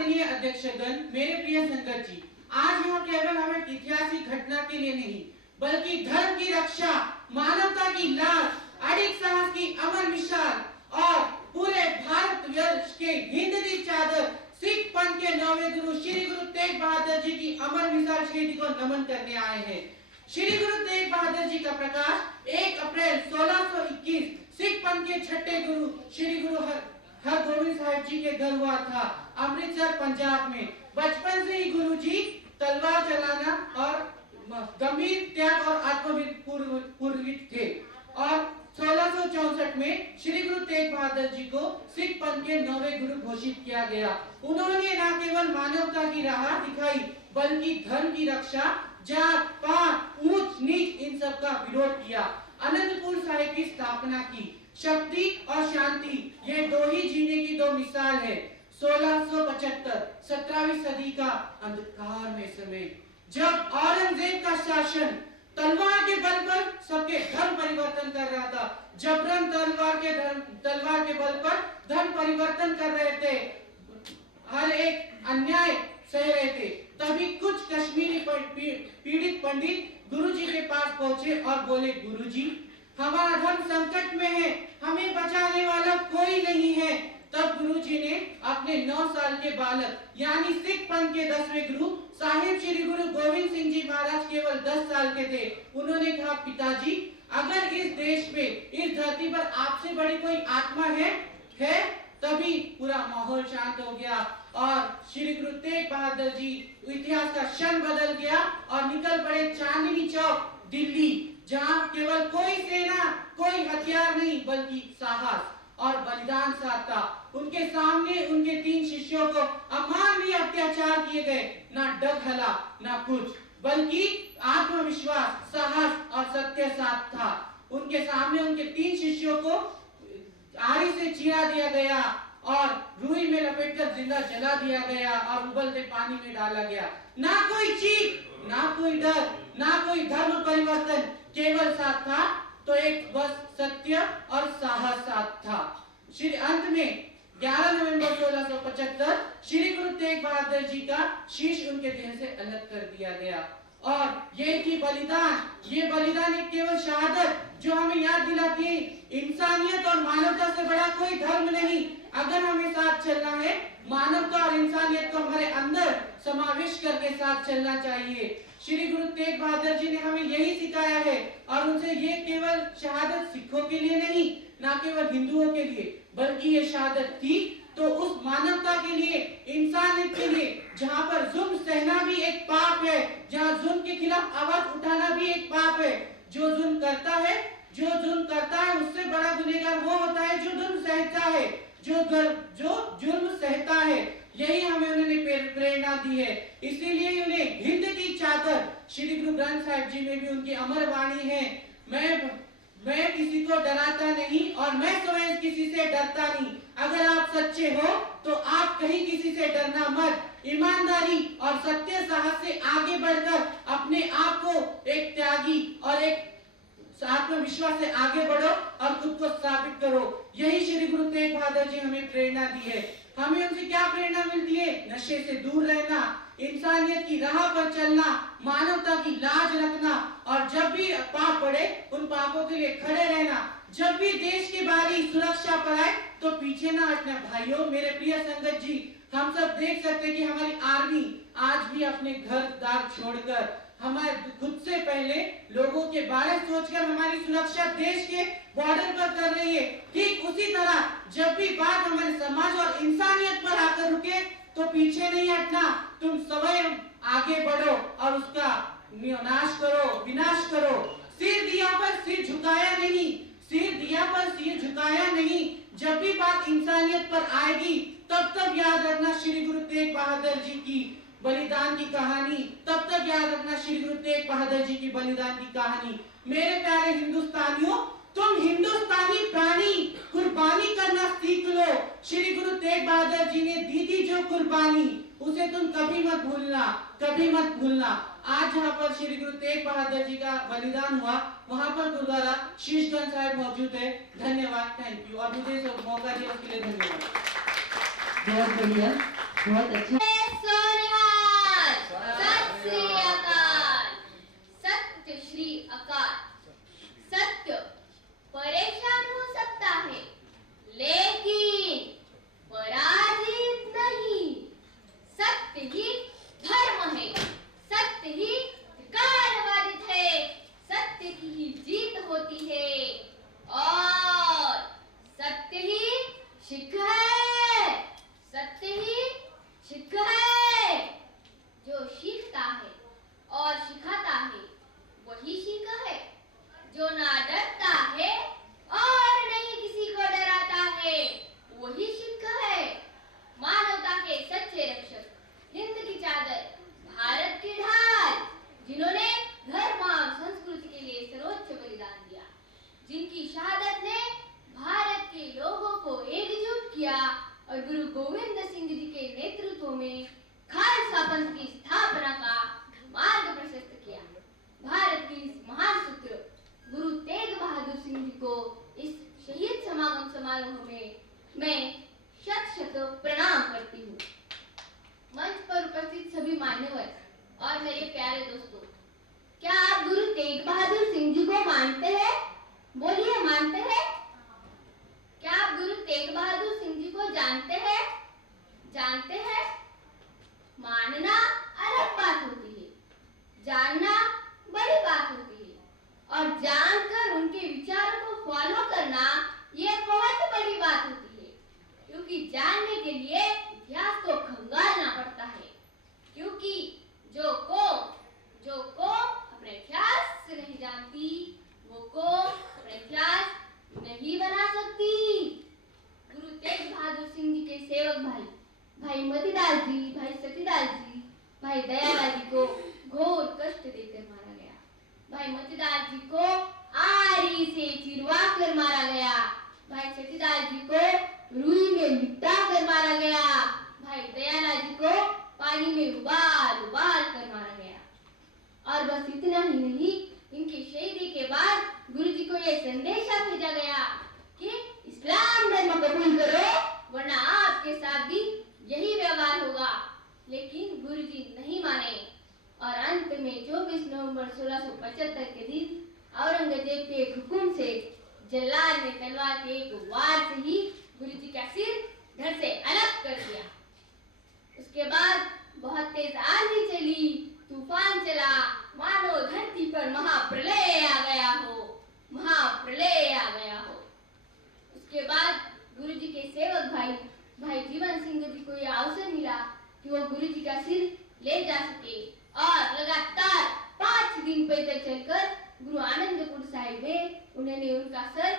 माननीय अध्यक्षगण, मेरे प्रिय संगत जी, आज यहाँ केवल हमें ऐतिहासिक घटना के लिए नहीं बल्कि धर्म की रक्षा, मानवता की लाज, अडिग साहस की अमर मिसाल और पूरे भारतवर्ष के हिंद की चादर सिख पंथ के 9वें गुरु श्री गुरु तेग बहादुर जी की अमर मिसाल शहीदी को नमन करने आए हैं। श्री गुरु तेग बहादुर जी का प्रकाश 1 अप्रैल 1621 सिख पंथ के छठे गुरु श्री गुरु हरगोबिंद साहिब जी के घर हुआ था, अमृतसर पंजाब में। बचपन से ही गुरु जी तलवार चलाना और गंभीर त्याग और आत्मवीर पूर्वित थे और 1664 में श्री गुरु तेग बहादुर जी को सिख पंथ के 9वें गुरु घोषित किया गया। उन्होंने न केवल मानवता की राह दिखाई बल्कि धर्म की रक्षा, जात पात ऊंच नीच इन सब का विरोध किया। अनंतपुर साहिब की स्थापना की। शक्ति और शांति ये दो ही जीने की दो मिसाल है। 1675 17वीं सदी का अंधकार में समय जब औरंगजेब का शासन तलवार के बल पर सबके धर्म परिवर्तन कर रहा था, जबरन तलवार के बल पर धर्म परिवर्तन कर रहे थे, हर एक अन्याय सह रहे थे, तभी कुछ कश्मीरी पीड़ित पंडित गुरुजी के पास पहुंचे और बोले, गुरुजी हमारा धर्म संकट में है, हमें बचाने वाला कोई नहीं है। तब गुरुजी ने अपने 9 साल के बालक यानी सिख पंथ के 10वें गुरु साहिब श्री गुरु गोविंद सिंह जी महाराज केवल 10 साल के थे। उन्होंने कहा, पिताजी अगर इस देश पे इस धरती पर आपसे बड़ी कोई आत्मा है तभी पूरा माहौल शांत हो गया और श्री गुरु तेग बहादुर जी इतिहास का क्षण बदल गया और निकल पड़े चांदनी चौक दिल्ली, जहाँ केवल कोई सेना कोई हथियार नहीं बल्कि साहस और बलिदान साथ था। उनके सामने उनके 3 शिष्यों को अमानवीय अत्याचार किए गए, ना डर हला ना कुछ बल्कि आत्मविश्वास, साहस और सत्य साथ था। उनके सामने उनके 3 शिष्यों को आरी से चीरा दिया गया और रुई में लपेटकर जिंदा जला दिया गया और उबलते पानी में डाला गया। ना कोई चीख, ना कोई डर, ना कोई धर्म परिवर्तन, केवल साथ था तो एक बस सत्य और साहस साथ था। श्री अंत में 11 नवंबर 1675 श्री गुरु तेग बहादुर जी का शीश उनके देह से अलग कर दिया गया और ये बलिदान एक केवल शहादत जो हमें याद दिलाती है इंसानियत और मानवता से बड़ा कोई धर्म नहीं। अगर हमें साथ चलना है, मानवता और इंसानियत को हमारे अंदर समावेश करके साथ चलना चाहिए। श्री गुरु तेग बहादुर जी ने हमें यही सिखाया है और उनसे ये केवल शहादत सिखों के लिए नहीं, ना केवल हिंदुओं के लिए, बल्कि ये शहादत थी तो उस मानवता के लिए, इंसानियत के लिए, जहाँ पर जुल्म सहना भी एक पाप है, जहाँ जुल्म के खिलाफ आवाज उठाना भी एक पाप है। जो जुल्म करता है उससे बड़ा गुनहगार वो होता है जो जुल्म सहता है, जो जुल्म सहता है। यही हमें उन्होंने प्रेरणा दी है। इसीलिए उन्हें हिंद की चादर श्री गुरु ग्रंथ साहिब जी में भी उनकी अमर वाणी है, मैं किसी को डराता नहीं और मैं स्वयं किसी से डरता नहीं। अगर आप सच्चे हो तो आप कहीं किसी से डरना मत। ईमानदारी और सत्य साहस से आगे बढ़कर अपने आप को एक त्यागी और एक आत्मविश्वास से आगे बढ़ो और खुद को स्थापित करो। यही श्री गुरु तेग बहादुर जी हमें प्रेरणा दी है। हमें उनसे क्या प्रेरणा मिलती है? नशे से दूर रहना, इंसानियत की राह पर चलना, मानवता की लाज रखना और जब भी पाप पड़े उन पापों के लिए खड़े रहना। जब भी देश की बारी सुरक्षा पर आए तो पीछे ना हटना। भाइयों, मेरे प्रिय संगत जी, हम सब देख सकते हैं कि हमारी आर्मी आज भी अपने घर द्वार छोड़कर हमारे खुद से पहले लोगों के बारे में सोचकर हमारी सुरक्षा देश के बॉर्डर पर कर रही है। ठीक उसी तरह जब भी बात हमारे समाज और इंसानियत पर आकर रुके तो पीछे नहीं हटना। तुम स्वयं आगे बढ़ो और उसका विनाश करो। सिर दिया पर सिर झुकाया नहीं। जब भी बात इंसानियत पर आएगी तब याद रखना श्री गुरु तेग बहादुर जी की बलिदान की कहानी, तब तक याद रखना श्री गुरु तेग बहादुर जी की बलिदान की कहानी। मेरे प्यारे हिंदुस्तानियों, तुम हिंदुस्तानी प्राणी कुर्बानी करना सीख लो। श्री गुरु तेग बहादुर जी ने दी थी जो कुर्बानी, उसे तुम कभी मत भूलना। आज जहाँ पर श्री गुरु तेग बहादुर जी का बलिदान हुआ वहाँ पर गुरुद्वारा शीशगंज साहिब मौजूद है। धन्यवाद, थैंक यू। और मुझे मौका दिया उसके लिए धन्यवाद। बहुत बढ़िया। बहुत अच्छा। सोनिहाल, सत श्री अकाल, सत्य श्री अकाल। सत्य परेशान हो सकता है, लेकिन पराजित नहीं। सत्य ही धर्म है, सत्य ही अधिकारवादित है, सत्य की ही जीत होती है और सत्य ही शिख है, सत्य ही शिख है। जो सीखता है और सिखाता है वही शिख है। जो ना डरता है और नहीं किसी को डराता है वही शिख है। मानवता के सच्चे रक्षक, हिंद की चादर, भारत की ढाल, जिन्होंने धर्म और संस्कृति के लिए सर्वोच्च बलिदान दिया, जिनकी शहादत ने भारत के लोगों को एकजुट किया और गुरु गोविंद सिंह जी के नेतृत्व में खालसा पंथ की स्थापना का मार्ग प्रशस्त किया। भारत की इस महान सूत्र गुरु तेग बहादुर सिंह जी को इस शहीद समागम समारोह में मैं शत शत प्रणाम करती हूँ। मंच पर उपस्थित सभी मान्यवर और मेरे प्यारे दोस्तों, क्या आप गुरु तेग बहादुर सिंह जी को मानते हैं? बोलिए, मानते हैं? क्या आप गुरु तेग बहादुर सिंह जी को जानते हैं? जानते हैं? मानना अलग बात होती है, जानना बड़ी बात होती है, और जानकर उनके विचारों को फॉलो करना ये बहुत बड़ी बात होती है। क्योंकि जानने के लिए इतिहास को खंगालना पड़ता है, क्योंकि जो कौम अपने इतिहास से नहीं जानती वो कौम अपने इतिहास नहीं बना सकती। गुरु तेग बहादुर सिंह जी के सेवक भाई मतीलाल जी, भाई सतीलाल जी, भाई दयालाल जी को घोर कष्ट देकर मारा गया। भाई मतीलाल जी को आरी से चिरवा कर मारा गया। भाई सतीलाल जी को रुई में लिपटा कर मारा गया। भाई दयालाल जी को पानी में उबाल कर मारा गया। और बस इतना ही नहीं, इनकी शहीदी के बाद गुरु जी को यह संदेशा भेजा गया कि इस्लाम धर्म कबूल करो वरना आपके साथ भी यही व्यवहार होगा। लेकिन गुरु जी नहीं माने और अंत में 24 नवंबर 1675 के दिन औरंगजेब के एक हुक्म से जल्लाद ने तलवार के एक वार से ही गुरु जी का सिर धड़ से अलग कर दिया। उसके बाद बहुत तेज आंधी चली, तूफान चला, मानो धरती पर महाप्रलय आ गया हो, महाप्रलय आ गया हो। उसके बाद गुरु जी के सेवक भाई जीवन सिंह जी को यह अवसर मिला कि वो गुरु जी का सिर ले जा सके और लगातार 5 दिन पैदल चलकर गुरु आनंदपुर साहिब में उन्होंने उनका सर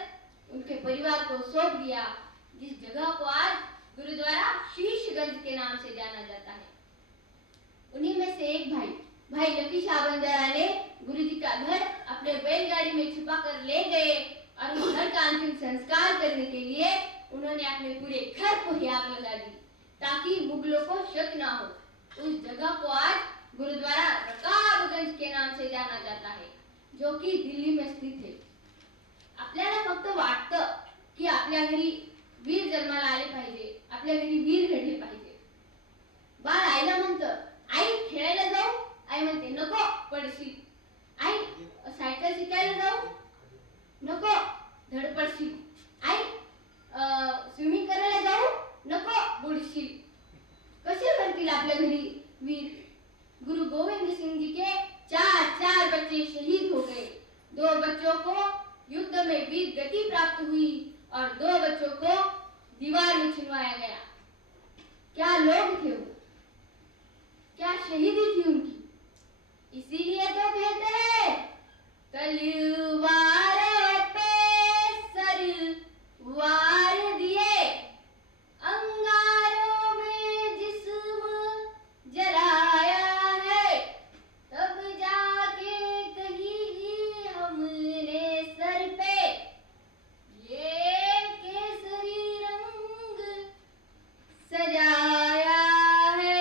उनके परिवार को सौंप दिया, जिस जगह को आज गुरुद्वारा शीशगंज के नाम से जाना जाता है। उन्हीं में से एक भाई लकी शाह बंजारा ने गुरु जी का घर अपने बैलगाड़ी में छुपा कर ले गए और उस घर का अंतिम संस्कार करने के लिए उन्होंने अपने पूरे घर को ही आग लगा दी ताकि मुगलों को शक ना हो। उस जगह को आज गुरुद्वारा रकाबगंज के नाम से जाना जाता है, जो कि दिल्ली में स्थित है। आपल्याला फक्त वाटतं की आपल्या घरी वीर जन्माला आले पाहिजे, आपल्या घरी वीर घडले पाहिजे। बाळ आईला म्हणतं, आई खेळायला जाऊ? आई म्हणते नको, पडशील। आई सायकल शिकायला जाऊ? नको, धड पडशील। आई स्विमिंग करायला जाऊ? नको, बुडशील। कसे करतील आपल्या घरी वीर? गुरु गोविंद सिंह जी के 4 बच्चे शहीद हो गए। 2 बच्चों को युद्ध में वीर गति प्राप्त हुई और 2 बच्चों को दीवार में छिनवाया गया। क्या लोग थे वो, क्या शहीदी थी उनकी। इसीलिए तो कहते हैं तलवारों पे सर वार दिए, अंगारों में जिस्म जलाया है, तब जाके कहीं हमने सर पे ये केसरी रंग सजाया है।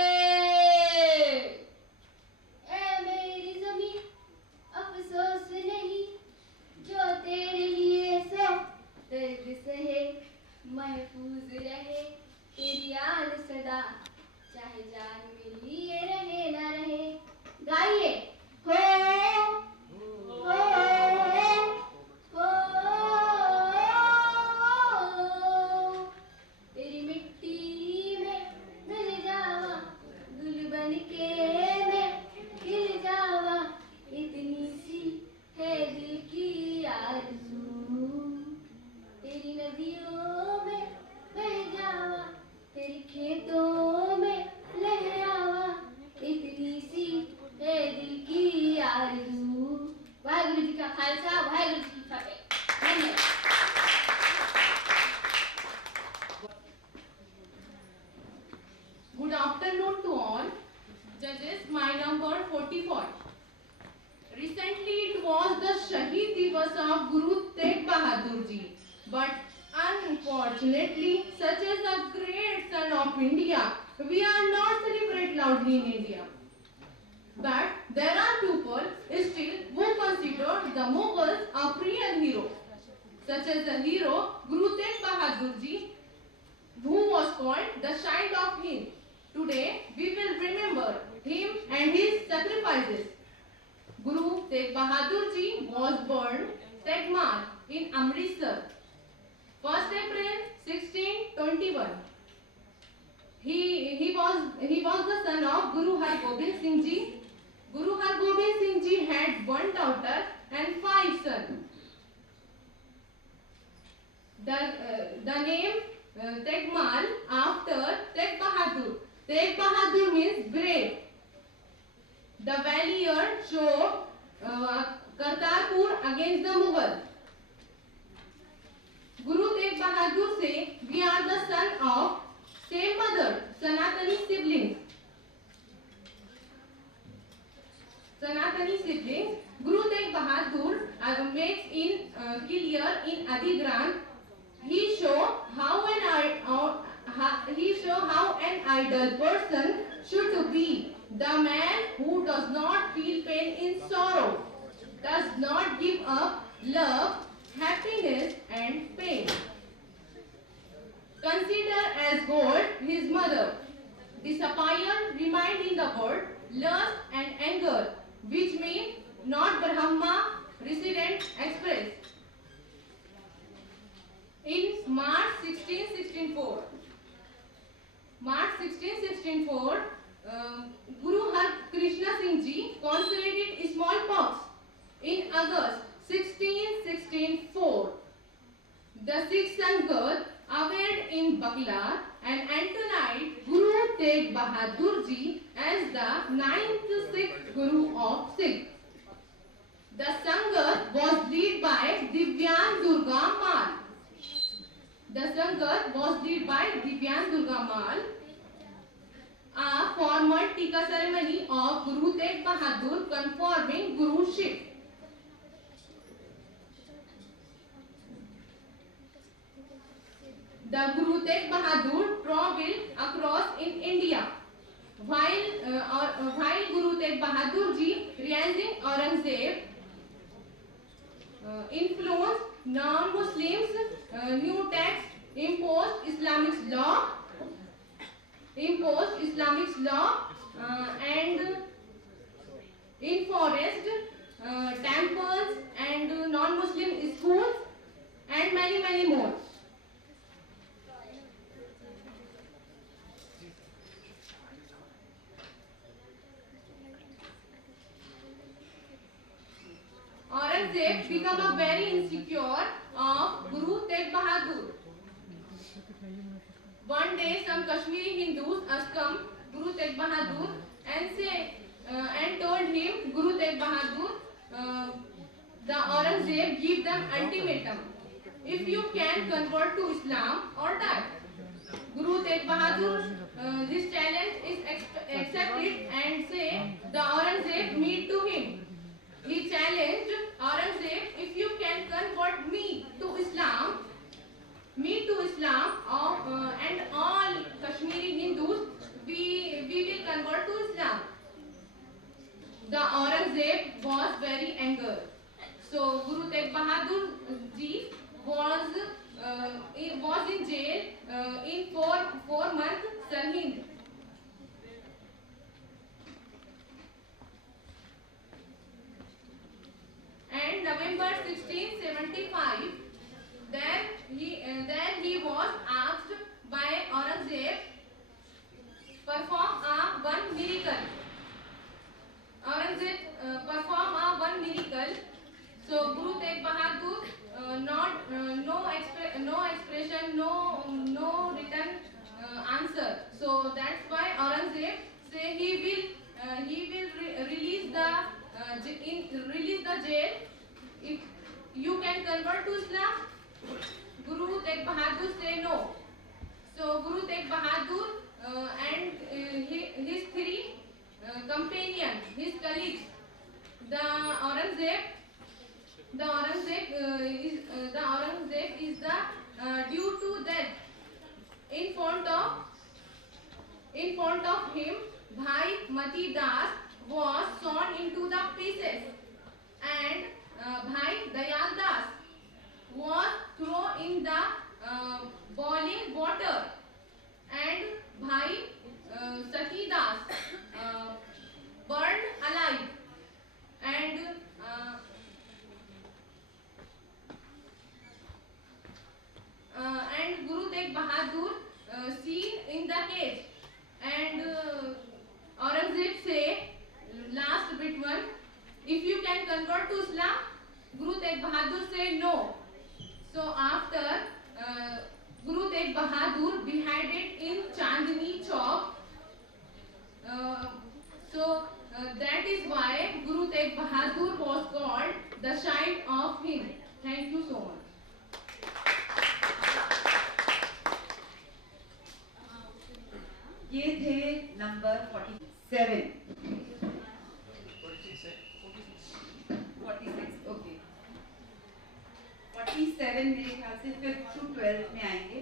ऐ मेरी ज़मीं अफसोस नहीं, जो तेरे लिए सो दर्द सहे, महफूज रहे तेरी आन सदा चाहे जान में लिए रहे ना रहे। गाइए हो तेरी मिट्टी में मिल जावा, गुल बन के मैं खिल जावा, इतनी सी है दिल की आरज़ू। तेरी नदियों में बह जावा, तेरे खेतों में लहरावा, इतनी सी है दिल की आरज़ू। वाहिगुरु जी का खालसा, वाहिगुरु जी की फतेह। धन्यवाद। Good afternoon to all. Judges, my number 44. Recently it was the Shaheed Divas of Guru Tegh Bahadur Ji. But unfortunately, such as the great son of India, we are not celebrate loudly in India. But there are people still who consider the Mughals a real hero, such as the hero Guru Tegh Bahadur Ji, who was called the Child of Hind. Today we will remember him and his sacrifices. Guru Tegh Bahadur Ji was born Tegmal in Amritsar, 1st April 1621. He was the son of Guru Har Gobind Singh Ji. Guru Har Gobind Singh Ji had one daughter and 5 sons. The name Tegmal after Tegh Bahadur. Tegh Bahadur means brave. The valier showed Kartarpur against the Mughals. Guru Tegh Bahadur say, we are the son of same mother, Sanatani siblings. Guru Tegh Bahadur makes clear in Adigran. He show how an ideal person should be. The man who does not feel pain in sorrow, does not give up love, happiness and pain. Consider as gold his mother. Disappear remained in the world, lust and anger, which mean not Brahma resident express. In March 1664, Guru Har Krishna Singh Ji contracted smallpox. In August 1664, the Sikh Sangat appeared in Bakla and enthroned Guru Tegh Bahadur Ji as the 9th Sikh Guru of Sikh. The Sangat was led by Divyan Durga Mal. A formal Tika ceremony of Guru Tegh Bahadur confirming Guruship. The Guru Tegh Bahadur traveled across in India. While Guru Tegh Bahadur Ji reigning Aurangzeb influenced non-Muslims, new tax imposed Islamic law, and enforced temples and non-Muslim schools and many more. Aurangzeb became a very insecure of Guru Tegh Bahadur. One day, some Kashmiri Hindus asked Guru Tegh Bahadur and told him, Guru Tegh Bahadur, the Aurangzeb give them ultimatum. If you can convert to Islam or die. Guru Tegh Bahadur, this challenge is accepted and say the Aurangzeb meet to him. He challenged Aurangzeb, if you can convert me to Islam, and all Kashmiri Hindus, we will convert to Islam. The Aurangzeb was very angry. So Guru Tegh Bahadur Ji was in jail in 4 months, Sirhind. no written answer. So that's why Aurangzeb say he will release the jail if you can convert to Islam. Guru Tegh Bahadur say no. So Guru Tegh Bahadur and his three companions, his colleagues, the Aurangzeb is due to death. In front of him, Bhai Mati Das was sawn into the pieces, and Bhai Dayal Das was thrown in the boiling water, and Bhai Sati Das burned alive, and Guru Tegh Bahadur seen in the cage, and Aurangzeb say last bit one, if you can convert to Islam. Guru Tegh Bahadur say no. So after Guru Tegh Bahadur beheaded in Chandni Chowk, that is why Guru Tegh Bahadur was called the child of him. Thank you so much. ये थे number 47 okay 47 मेरे ख्याल से 5th to 12th में आएंगे.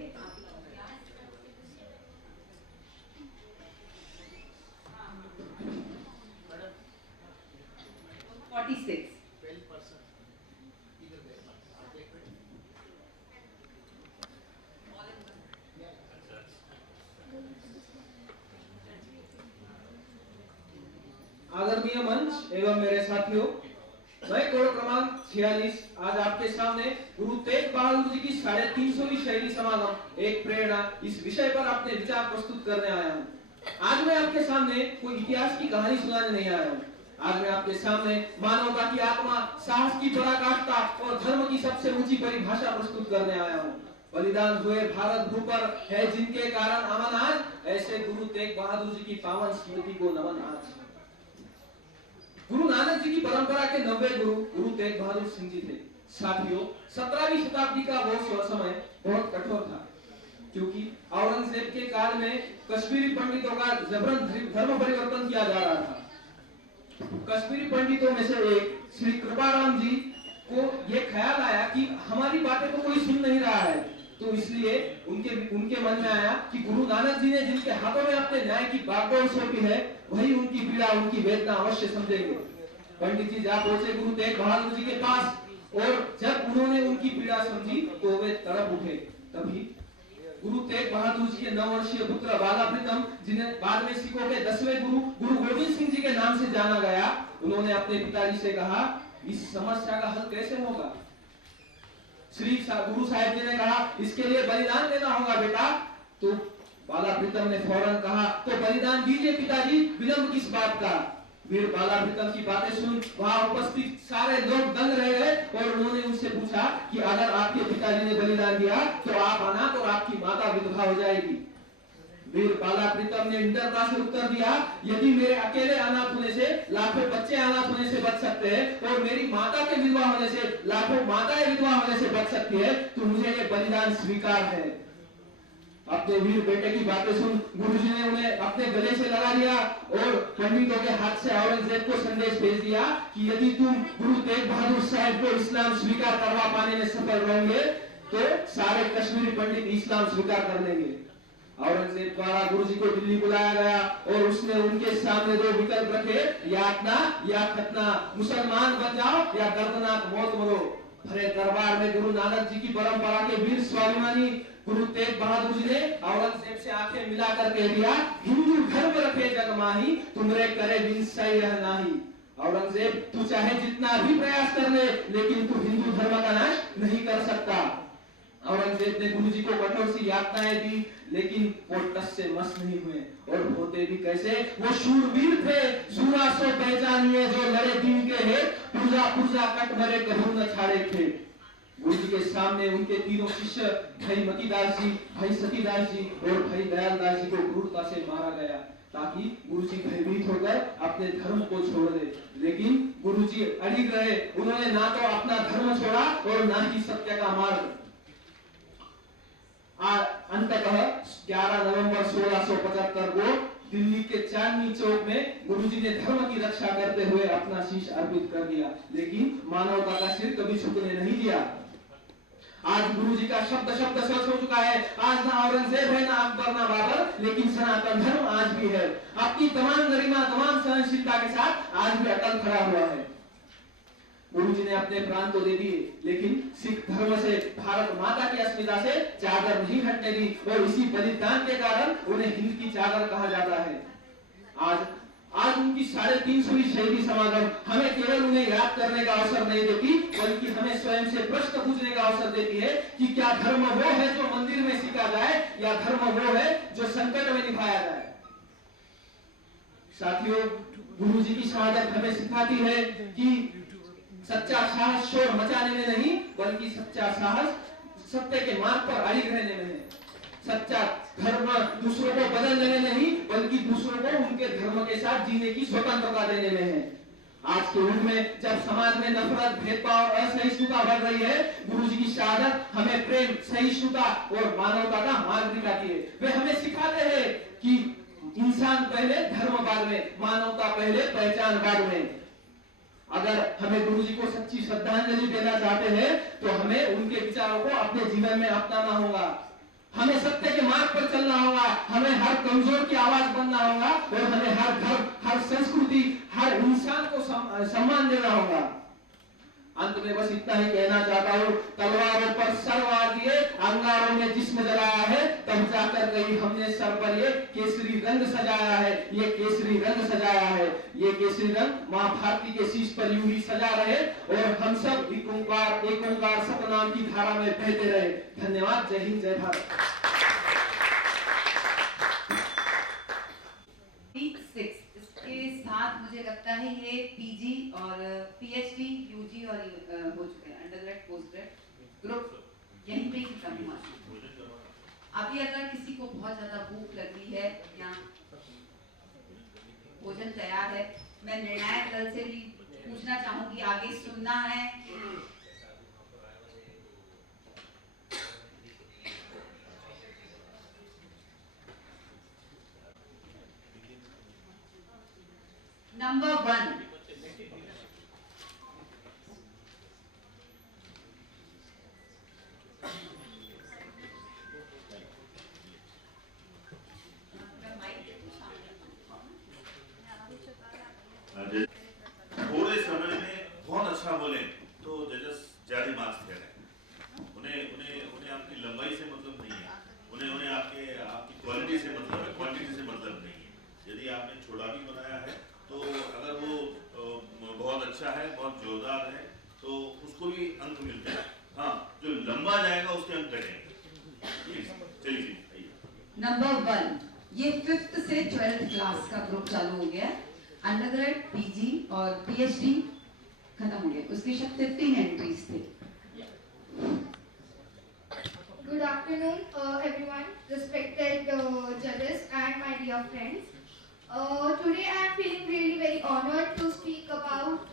46 आदरणीय मंच एवं मेरे साथियों, मैं कोड क्रमांक 46 आज आपके सामने गुरु तेग बहादुर जी की 350वीं शहीदी समागम एक प्रेरणा इस विषय पर अपने विचार प्रस्तुत करने आया हूँ. आज मैं आपके सामने कोई इतिहास की कहानी सुनाने नहीं आया हूँ. आज मैं आपके सामने मानवता की आत्मा, साहस की पराकाष्ठा और धर्म की सबसे ऊंची परिभाषा प्रस्तुत करने आया हूँ. बलिदान हुए भारत भू पर है जिनके कारण अमन आज, ऐसे गुरु तेग बहादुर जी की पावन स्मृति को नमन आज. गुरु नानक जी की परंपरा के 90 गुरु गुरु तेग बहादुर सिंह जी थे. साथियों, 17वीं शताब्दी का वो समय बहुत कठोर था, क्योंकि औरंगजेब के काल में कश्मीरी पंडितों का जबरन धर्म परिवर्तन किया जा रहा था. कश्मीरी पंडितों में से एक श्री कृपाराम जी को ये ख्याल आया कि हमारी बातें तो कोई सुन नहीं रहा है, तो इसलिए उनके मन में आया कि गुरु नानक जी ने जिनके हाथों में अपने न्याय की बागडोर सौंपी है, वही उनकी पीड़ा, उनकी वेदना अवश्य समझेंगे. पंडित जी जा पहुंचे गुरु तेग बहादुर जी के पास, और जब उन्होंने उनकी पीड़ा समझी तो वे तड़प उठे. तभी गुरु तेग बहादुर जी के 9 वर्षीय पुत्र बाला प्रीतम, जिन्हें बाद में सिखों के 10वें गुरु गुरु गोविंद सिंह जी के नाम से जाना गया, उन्होंने अपने पिताजी से कहा, इस समस्या का हल कैसे होगा? श्री गुरु साहिब जी ने कहा, इसके लिए बलिदान देना होगा बेटा. तो बाला प्रीतम ने फौरन कहा, तो बलिदान दीजिए पिताजी, विलंब किस बात का? वीर बाला प्रीतम की बातें सुन वहां उपस्थित सारे लोग दंग रह गए, और उन्होंने उनसे पूछा कि अगर आपके पिताजी ने बलिदान दिया तो आप अनाथ और आपकी माता विधवा हो जाएगी. वीर बाला प्रीतम ने इंटरता से उत्तर दिया, यदि मेरे अकेले अनाथ होने से लाखों बच्चे अनाथ होने से बच सकते हैं, और मेरी माता के विधवा होने से लाखों माताएं विधवा होने से बच सकती है, तो मुझे ये बलिदान स्वीकार है. अपने वीर बेटे की बातें सुन गुरुजी ने उन्हें अपने गले से लगा लिया, और पंडितों के हाथ से औरंगजेब को संदेश भेज दिया कि यदि तुम गुरु तेग बहादुर साहब को इस्लाम स्वीकार करवा पाने में सफल रहोगे तो सारे कश्मीरी पंडित इस्लाम स्वीकार कर लेंगे. औरंगजेब द्वारा गुरुजी को दिल्ली बुलाया गया, और उसने उनके सामने 2 विकल्प रखे, यातना या खतना, मुसलमान बन जाओ या दर्दनाक मौत मरो. भरे दरबार में गुरु नानक जी की परंपरा के वीर स्वाभिमानी गुरु तेग बहादुर जी ने औरंगजेब से आंखें मिलाकर कह दिया, हिंदू धर्म रखे जग माही, तुमरे करे विंसय यह नाही. औरंगजेब, तू चाहे जितना भी प्रयास कर ले, लेकिन तू हिंदू धर्म का नाश नहीं कर सकता. औरंगजेब ने गुरुजी को कठोर सी यातनाएं दी, लेकिन वो टस से मस नहीं हुए, और होते भी कैसे, वो शूरवीर थे, सूरा सो पहचानिए जो लड़े दिन के है, पुरजा पुरजा कट मरे कभू न छाड़े थे. गुरु जी के सामने उनके तीनों शिष्य भाई मतीदास जी, भाई सतीदास जी और भाई दयालदास जी को क्रूरता से मारा गया ताकि गुरु जी भयभीत होकर अपने धर्म को छोड़ दे। लेकिन गुरु जी अड़िग रहे, उन्होंने ना तो अपना धर्म छोड़ा और ना ही सत्य का मार्ग। अंततः 11 नवंबर 1675 को दिल्ली के चांदनी चौक में गुरुजी ने धर्म की रक्षा करते हुए अपना शीश अर्पित कर दिया, लेकिन मानवता का सिर कभी झुकने नहीं दिया। आज गुरुजी का शब्द शब्द सच हो चुका है। आज ना औरंगजेब है, ना अकबर, ना बाबर, लेकिन सनातन धर्म आज भी है। अपनी तमाम गरिमा, तमाम सहनशीलता के साथ आज भी अटल खड़ा हुआ है। गुरुजी ने अपने प्राण तो दे दिए, लेकिन सिख धर्म से, भारत माता की अस्मिता से चादर नहीं हटने दी और इसी बलिदान के कारण उन्हें हिंद की चादर कहा जाता है। आज उनकी 350वीं शहीदी समागम हमें केवल उन्हें याद करने का अवसर नहीं देती, बल्कि हमें स्वयं से प्रश्न पूछने का अवसर देती है कि क्या धर्म वो है जो मंदिर में सीखा जाए या धर्म वो है जो संकट में निभाया जाए। साथियों, गुरुजी की शहादत हमें सिखाती है कि सच्चा साहस शोर मचाने में नहीं, बल्कि सच्चा साहस सत्य के मार्ग पर अड़िग रहने में है। सच्चा धर्म दूसरों को बदलने में नहीं, बल्कि दूसरों को उनके धर्म के साथ जीने की स्वतंत्रता देने में है। आज के युग में जब समाज में नफरत, भेदभाव और असहिष्णुता बढ़ रही है, गुरुजी की शहादत हमें प्रेम, सहिष्णुता और मानवता का मार्ग दिखाती है। वे हमें सिखाते हैं कि इंसान पहले, धर्म बाद में, मानवता पहले, पहचान बाद में। अगर हमें गुरुजी को सच्ची श्रद्धांजलि देना चाहते हैं तो हमें उनके विचारों को अपने जीवन में अपनाना होगा। हमें सत्य के मार्ग पर चलना होगा, हमें हर कमजोर की आवाज बनना होगा और हमें हर धर्म, हर संस्कृति, हर इंसान को सम्मान देना होगा। अंत में बस इतना ही कहना चाहता हूँ, तलवारों पर सर वार दिए, अंगारों में जिस्म जलाया है, तब जाकर कहीं हमने सर पर ये केसरी रंग सजाया है, ये केसरी रंग सजाया है। ये केसरी रंग माँ भारती के शीश पर यूं ही सजा रहे और हम सब एक ओंकार सतनाम की धारा में बहते रहे। धन्यवाद। जय हिंद, जय भारत। 6 इसके साथ मुझे लगता है ये पीजी और पीएचडी, यूजी और हो चुके हैं, अंडरग्रेड, पोस्टग्रेड ग्रुप यहीं पे ही खत्म हुआ। अभी अगर किसी को बहुत ज्यादा भूख लगी है या भोजन तैयार है, मैं निर्णायक दल से भी पूछना चाहूंगी, आगे सुनना है। नंबर 1 थोड़े समय में बहुत अच्छा बोले तो जजेस ज्यादा मार्क्स दे रहे हैं। उन्हें आपकी लंबाई से मतलब नहीं है, उन्हें आपकी क्वालिटी से मतलब है, क्वांटिटी से मतलब नहीं है। यदि आपने छोटा भी बनाया है तो अगर वो बहुत अच्छा है, बहुत जोरदार है, तो उसको भी अंक मिलता है। हाँ, जो लंबा जाएगा उसके अंक घटेंगे। चलिए नंबर 1, ये 5th से 12th क्लास का ग्रुप चालू हो गया। अंडरग्रेड, पीजी और पीएचडी खत्म हो गए। उसके शायद 15 एंट्रीज थे। Good afternoon, everyone, respected judges and my dear friends. Today I am feeling really very honored to speak about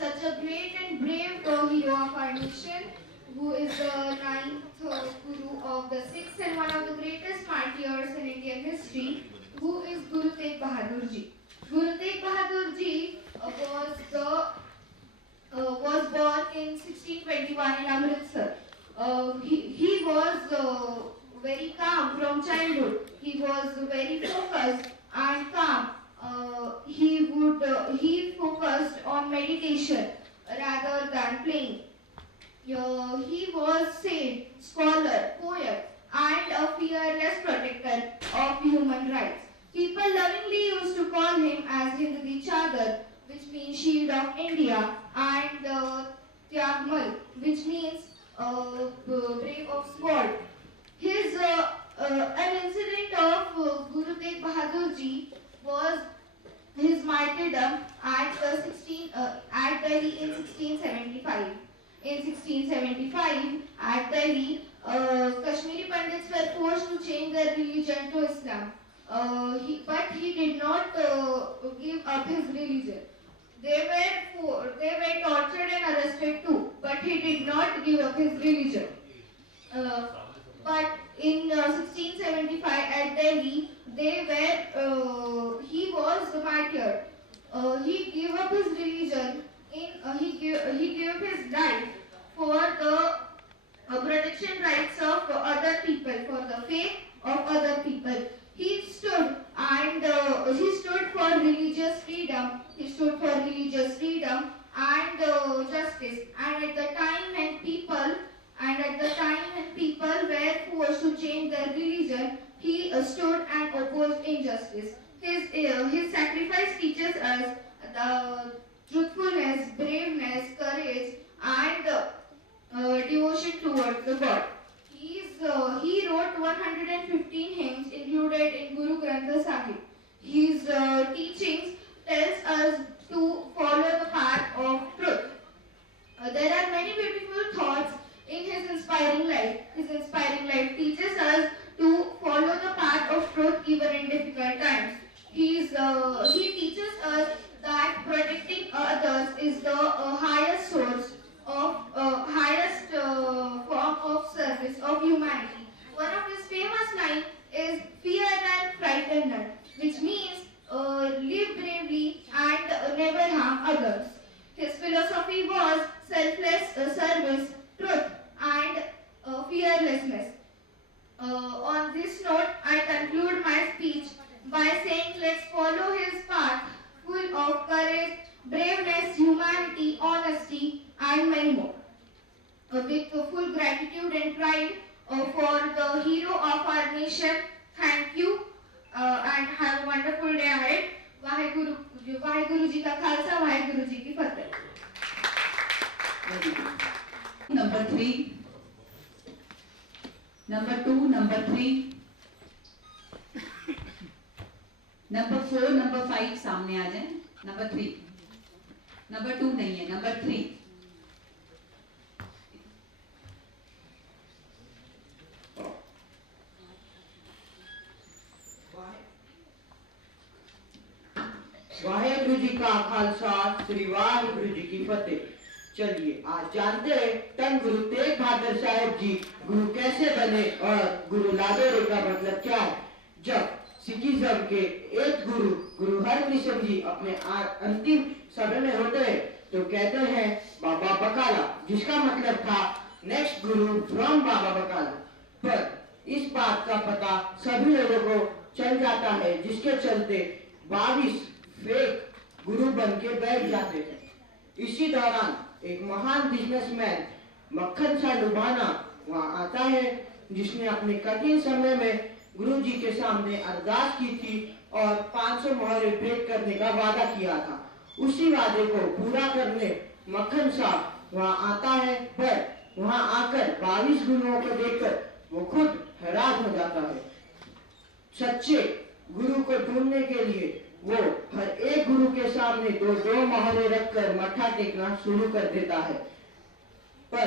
such a great and brave hero of our nation, who is the 9th Guru of the Sikhs and one of the greatest martyrs in Indian history, who is Guru Tegh Bahadur Ji. Guru Tegh Bahadur Ji was born in 1621 in Amritsar. He was very calm from childhood. He was very focused and calm. He focused on meditation rather than playing. He was sage, scholar, poet, and a fearless protector of human rights. People lovingly used to call him as Hindki Chadar, which means shield of India, and Tyagmal, which means brave of sword. An incident of Guru Tegh Bahadur Ji was his martyrdom at Delhi in 1675. in 1675 at Delhi, Kashmiri Pandits were forced to change their religion to Islam. But he did not give up his religion. They were tortured and arrested too, but he did not give up his religion. But in 1675 at Delhi, he was martyred. He gave up his religion. He gave up his life for the protection rights of other people, for the faith of other people. He stood for religious freedom. He stood for religious freedom and justice. And at the time when people were forced to change their religion, he stood and opposed injustice. His sacrifice teaches us the truthfulness, braveness, courage, and devotion towards the God. He wrote 115 hymns included in Guru Granth Sahib. His teachings tells us to follow the path of truth. There are many beautiful thoughts in his inspiring life. His inspiring life teaches us to follow the path of truth even in difficult times. He teaches us that protecting others is the highest source of highest form of service of humanity. One of his famous lines is "Fear and frighten none," which means live bravely and never harm others. His philosophy was selfless service, truth, and fearlessness. On this note, I conclude my speech by saying let's follow his path full of courage, braveness, humanity, honesty, and many more. With full gratitude and pride for the hero of our nation, thank you and have a wonderful day ahead. Waheguru ji का खालसा, वाहेगुरु जी की फतेह. Number 3, number 2, number 3, number 4, number 5 सामने आ जाएं. Number 3, number 2 नहीं है, number 3. Waheguru ji का खालसा, श्री वाहेगुरु जी की फतेह. चलिए आज जानते हैं तन गुरु तेग बहादुर साहब जी गुरु कैसे बने और गुरु लादोरे का मतलब क्या है. जब सिखिज्म के एक गुरु गुरु हरकृष्ण जी अपने अंतिम समय में होते हैं तो कहते हैं बाबा बकाला, जिसका मतलब था नेक्स्ट गुरु फ्रॉम बाबा बकाला. पर इस बात का पता सभी लोगों को चल जाता है, जिसके चलते 22 फेक गुरु बन के बैठ जाते हैं. इसी दौरान एक महान बिजनेसमैन मक्खन शाह लुबाना वहां आता है, जिसने अपने कठिन समय में गुरु जी के सामने अरदास की थी और 500 मोहरे भेंट करने का वादा किया था. उसी वादे को पूरा करने मक्खन शाह वहां आता है, पर वहां आकर 22 गुरुओं को देखकर वो खुद हैरान हो जाता है. सच्चे गुरु को ढूंढने के लिए वो हर एक गुरु के सामने दो मोहरे रखकर मत्था टेकना शुरू कर देता है. पर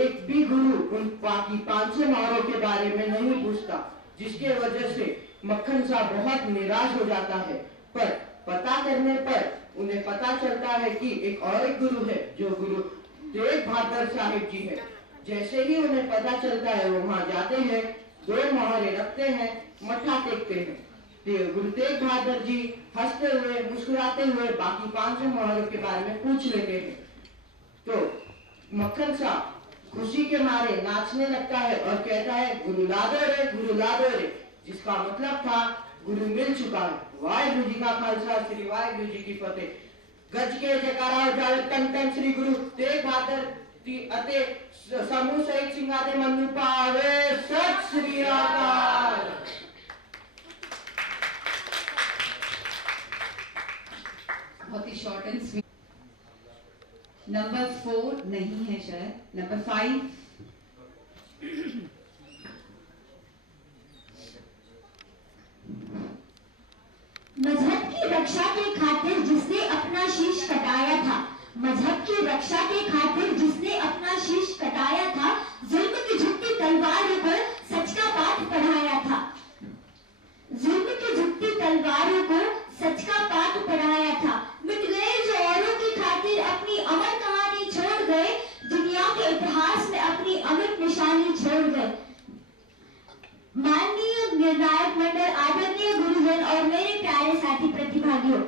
एक भी गुरु उन बाकी 500 मोहरों के बारे में नहीं पूछता, जिसके वजह से मक्खन साहब बहुत निराश हो जाता है. पर पता करने पर उन्हें पता चलता है कि एक और एक गुरु है जो गुरु तेग बहादुर साहिब जी है. जैसे ही उन्हें पता चलता है वो वहां जाते हैं, 2 मोहरे रखते हैं, मत्था टेकते हैं. गुरु तेग बहादुर जी हंसते हुए मुस्कुराते हुए बाकी 500 मोहरों के बारे में पूछ लेते हैं. तो मक्खन साहब खुशी के मारे नाचने लगता है और कहता है गुरु लादो रे, जिसका मतलब था गुरु मिल चुका है. वाहेगुरु जी का खालसा, श्री वाहेगुरु जी की फतेह. गज के जयकारा हो जावे तन तन श्री गुरु तेग बहादुर अते समूह सहित सिंगाते मनु पावे. सत श्री अकाल. बहुत ही शॉर्ट एंड स्वीट. नंबर 4 नहीं है शायद. नंबर 5. मजहब की रक्षा के खातिर जिसने अपना शीश कटाया था, मजहब की रक्षा के खातिर जिसने अपना माननीय निर्णायक मंडल, आदरणीय गुरुजन और मेरे प्यारे साथी प्रतिभागियों,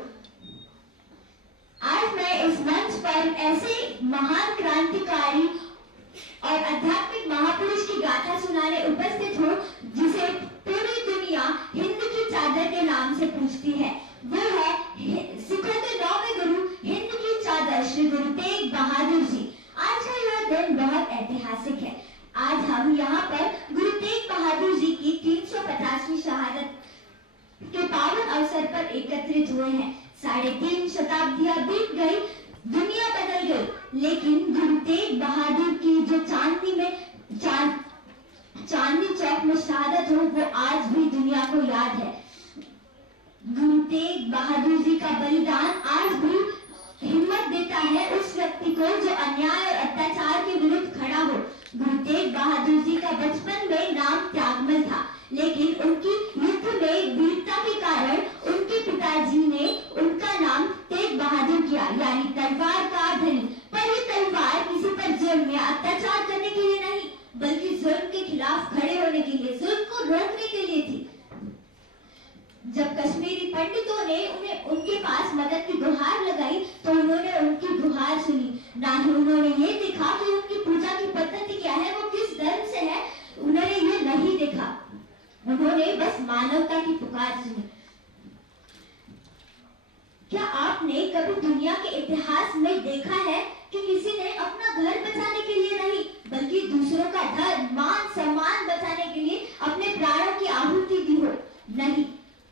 आज मैं इस मंच पर ऐसे महान क्रांतिकारी और आध्यात्मिक महापुरुष की गाथा सुनाने उपस्थित हूँ जिसे पूरी दुनिया हिंद की चादर के नाम से पूछती है। वो है सिखों के 9वें गुरु, हिंद की चादर, श्री गुरु तेग बहादुर जी। आज का यह दिन बहुत ऐतिहासिक है। आज हम यहाँ पर गुरु तेग बहादुर जी की 350वीं शहादत के पावन अवसर पर एकत्रित हुए हैं। 3.5 शताब्दियां बीत गई, दुनिया बदल गई, लेकिन गुरु तेग बहादुर की जो चांदनी चौक में शहादत हो, वो आज भी दुनिया को याद है। गुरु तेग बहादुर जी का बलिदान आज भी हिम्मत देता है उस व्यक्ति को जो अन्याय और अत्याचार के विरुद्ध खड़ा हो। गुरु तेग बहादुर जी का बचपन में नाम त्यागमल था, लेकिन उनकी युद्ध में वीरता के कारण उनके पिताजी ने उनका नाम तेग बहादुर किया, यानी तलवार का धनी। पर ये तलवार किसी पर जुल्म या अत्याचार करने के लिए नहीं, बल्कि जुल्म के खिलाफ खड़े होने के लिए, जुल्म को रोकने के लिए थी। जब कश्मीरी पंडितों ने उनके पास मदद की गुहार लगाई तो उन्होंने उनकी गुहार सुनी, ना ही उन्होंने ये देखा कि उनकी पूजा की पद्धति क्या है, वो किस धर्म से है, उन्होंने ये नहीं देखा। उन्होंने बस मानवता की पुकार सुनी। क्या आपने कभी दुनिया के इतिहास में देखा है कि किसी ने अपना घर बचाने के लिए नहीं, बल्कि दूसरों का धर्म, मान, सम्मान बचाने के लिए अपने प्राणों की आहुति दी हो? नहीं,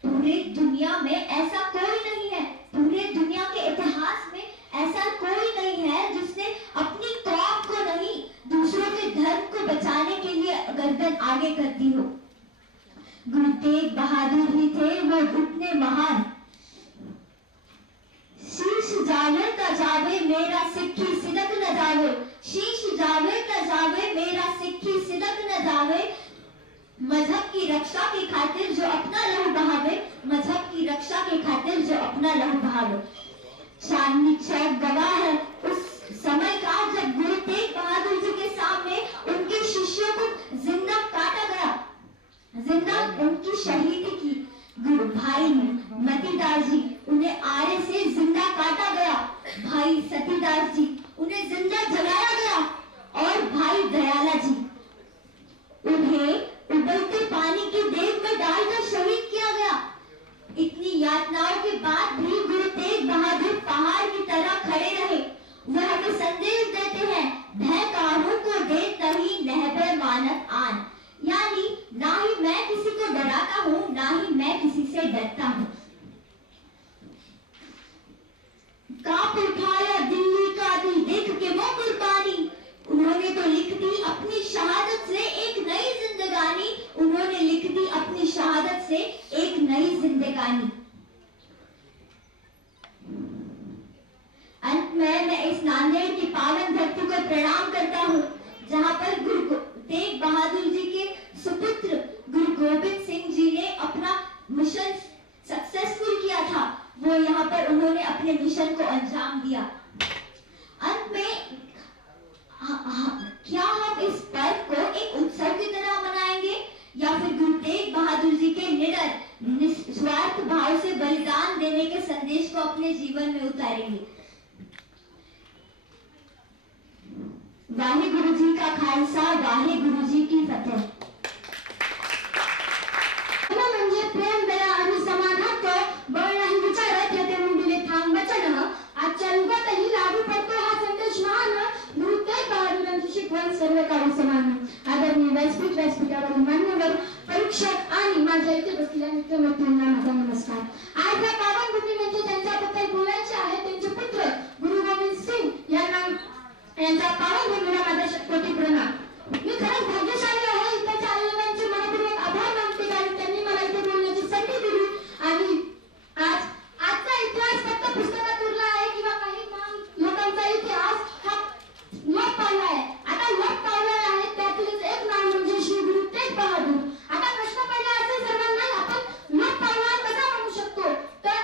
पूरे दुनिया में ऐसा कोई नहीं है। पूरे दुनिया के इतिहास में ऐसा कोई नहीं है जिसने अपनी कौम को नहीं, दूसरों के धर्म को बचाने के लिए गर्दन आगे कर दी हो। गुरु तेग बहादुर ही थे वो इतने महान। शीश जावे त जावे मेरा सिक्की सिदक न जावे, शीश जावे त जावे मेरा सिक्की सिदक न जावे। मजहब की रक्षा की खातिर जो अपना लहू बहावे, मजहब की रक्षा की खातिर जो अपना लहू बहावे। चांदनी चौक गवाह है उस समय का जब गुरु तेग बहादुर जी के सामने उनके शिष्यों को जिंदा काटा गया, जिंदा उनकी शहीदी की। गुरु भाई मतीदास जी, उन्हें आरे से जिंदा काटा गया। भाई सतीदास जी, उन्हें जिंदा जलाया गया। और भाई दयाला जी, उन्हें उबलते पानी की देग में डालकर शहीद किया गया। इतनी यातनाओं के बाद भी गुरु तेग बहादुर पहाड़ की तरह खड़े रहे। वह हमें संदेश देते हैं, भय काहू को दे तही नहबे मानत आन, यानी ना ही मैं किसी को डराता हूँ, ना ही मैं किसी से डरता हूँ। कांप उठाया दिल्ली का दिल देख के वो कुर्बानी, उन्होंने तो लिख दी अपनी शहादत से एक नई जिंदगानी, उन्होंने लिख दी अपनी शहादत से एक नई जिंदगानी। अंत में मैं इस नांदेड़ की पावन धरती को प्रणाम करता हूँ, जहाँ पर गुरु तेग बहादुर जी के सुपुत्र गुरु गोबिंद सिंह जी ने अपना मिशन सक्सेसफुल किया था। वो यहाँ पर उन्होंने अपने मिशन को अंजाम दिया। अंत में क्या हम इस पर्व को एक उत्सव की तरह मनाएंगे या फिर गुरु तेग बहादुर जी के निडर निस्वार्थ भाव से बलिदान देने के संदेश को अपने जीवन में उतारेंगे? वाहे गुरु जी का खालसा, वाहे गुरु जी की फतेह। म्हणजे प्रेम, दया आणि समान हक्क बळ नाही विचारत या ते मुंडीले ठाम वचन। आजच्या युगातही लागू पडतो हा संदेश महान, गुरु तेग बहादुरांची शिकवण सर्व काळी समान। आदरणीय व्यासपीठावरील मान्यवर, परीक्षक आणि माझ्या इथे बसलेल्या मित्रमैत्रिणींना माझा नमस्कार। आज या पावन भूमी म्हणजे त्यांच्याबद्दल बोलायचे आहे त्यांचे पुत्र गुरु गोविंद सिंग यांचा पावन भूमीला माझा शतकोटी प्रणाम। मी खरंच भाग्यशाली आहे, इथल्या आयोजकांचे मनपूर्वक आभार मानते कारण त्यांनी मला इथे बोलण्याची संधी दिली। आणि आजचा इतिहास फक्त पुस्तकात उरला आहे किंवा काही लोकांचा इतिहास हा लोप पावला आहे। आता लोप पावला आहे त्यातीलच एक नाव म्हणजे श्री गुरु तेग बहादूर। आता प्रश्न पडला असेल सर्वांना, आपण लोप पावला कसा म्हणू शकतो? तर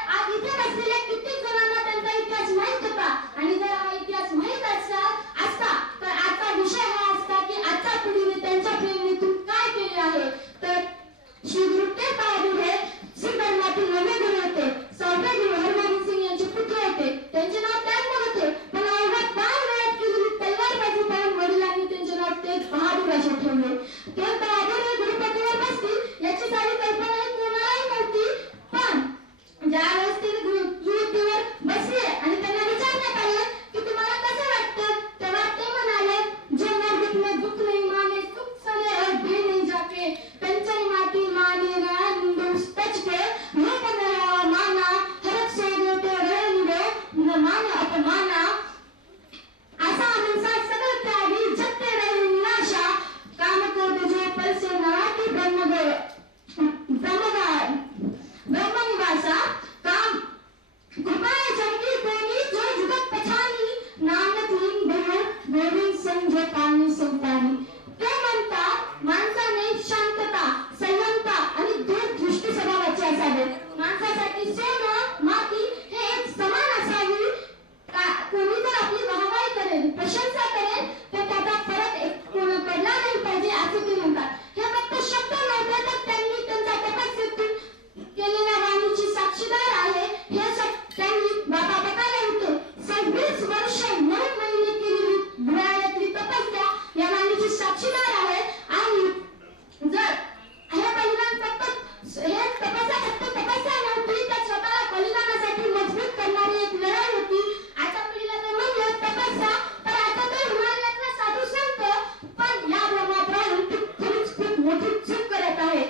करत आहे.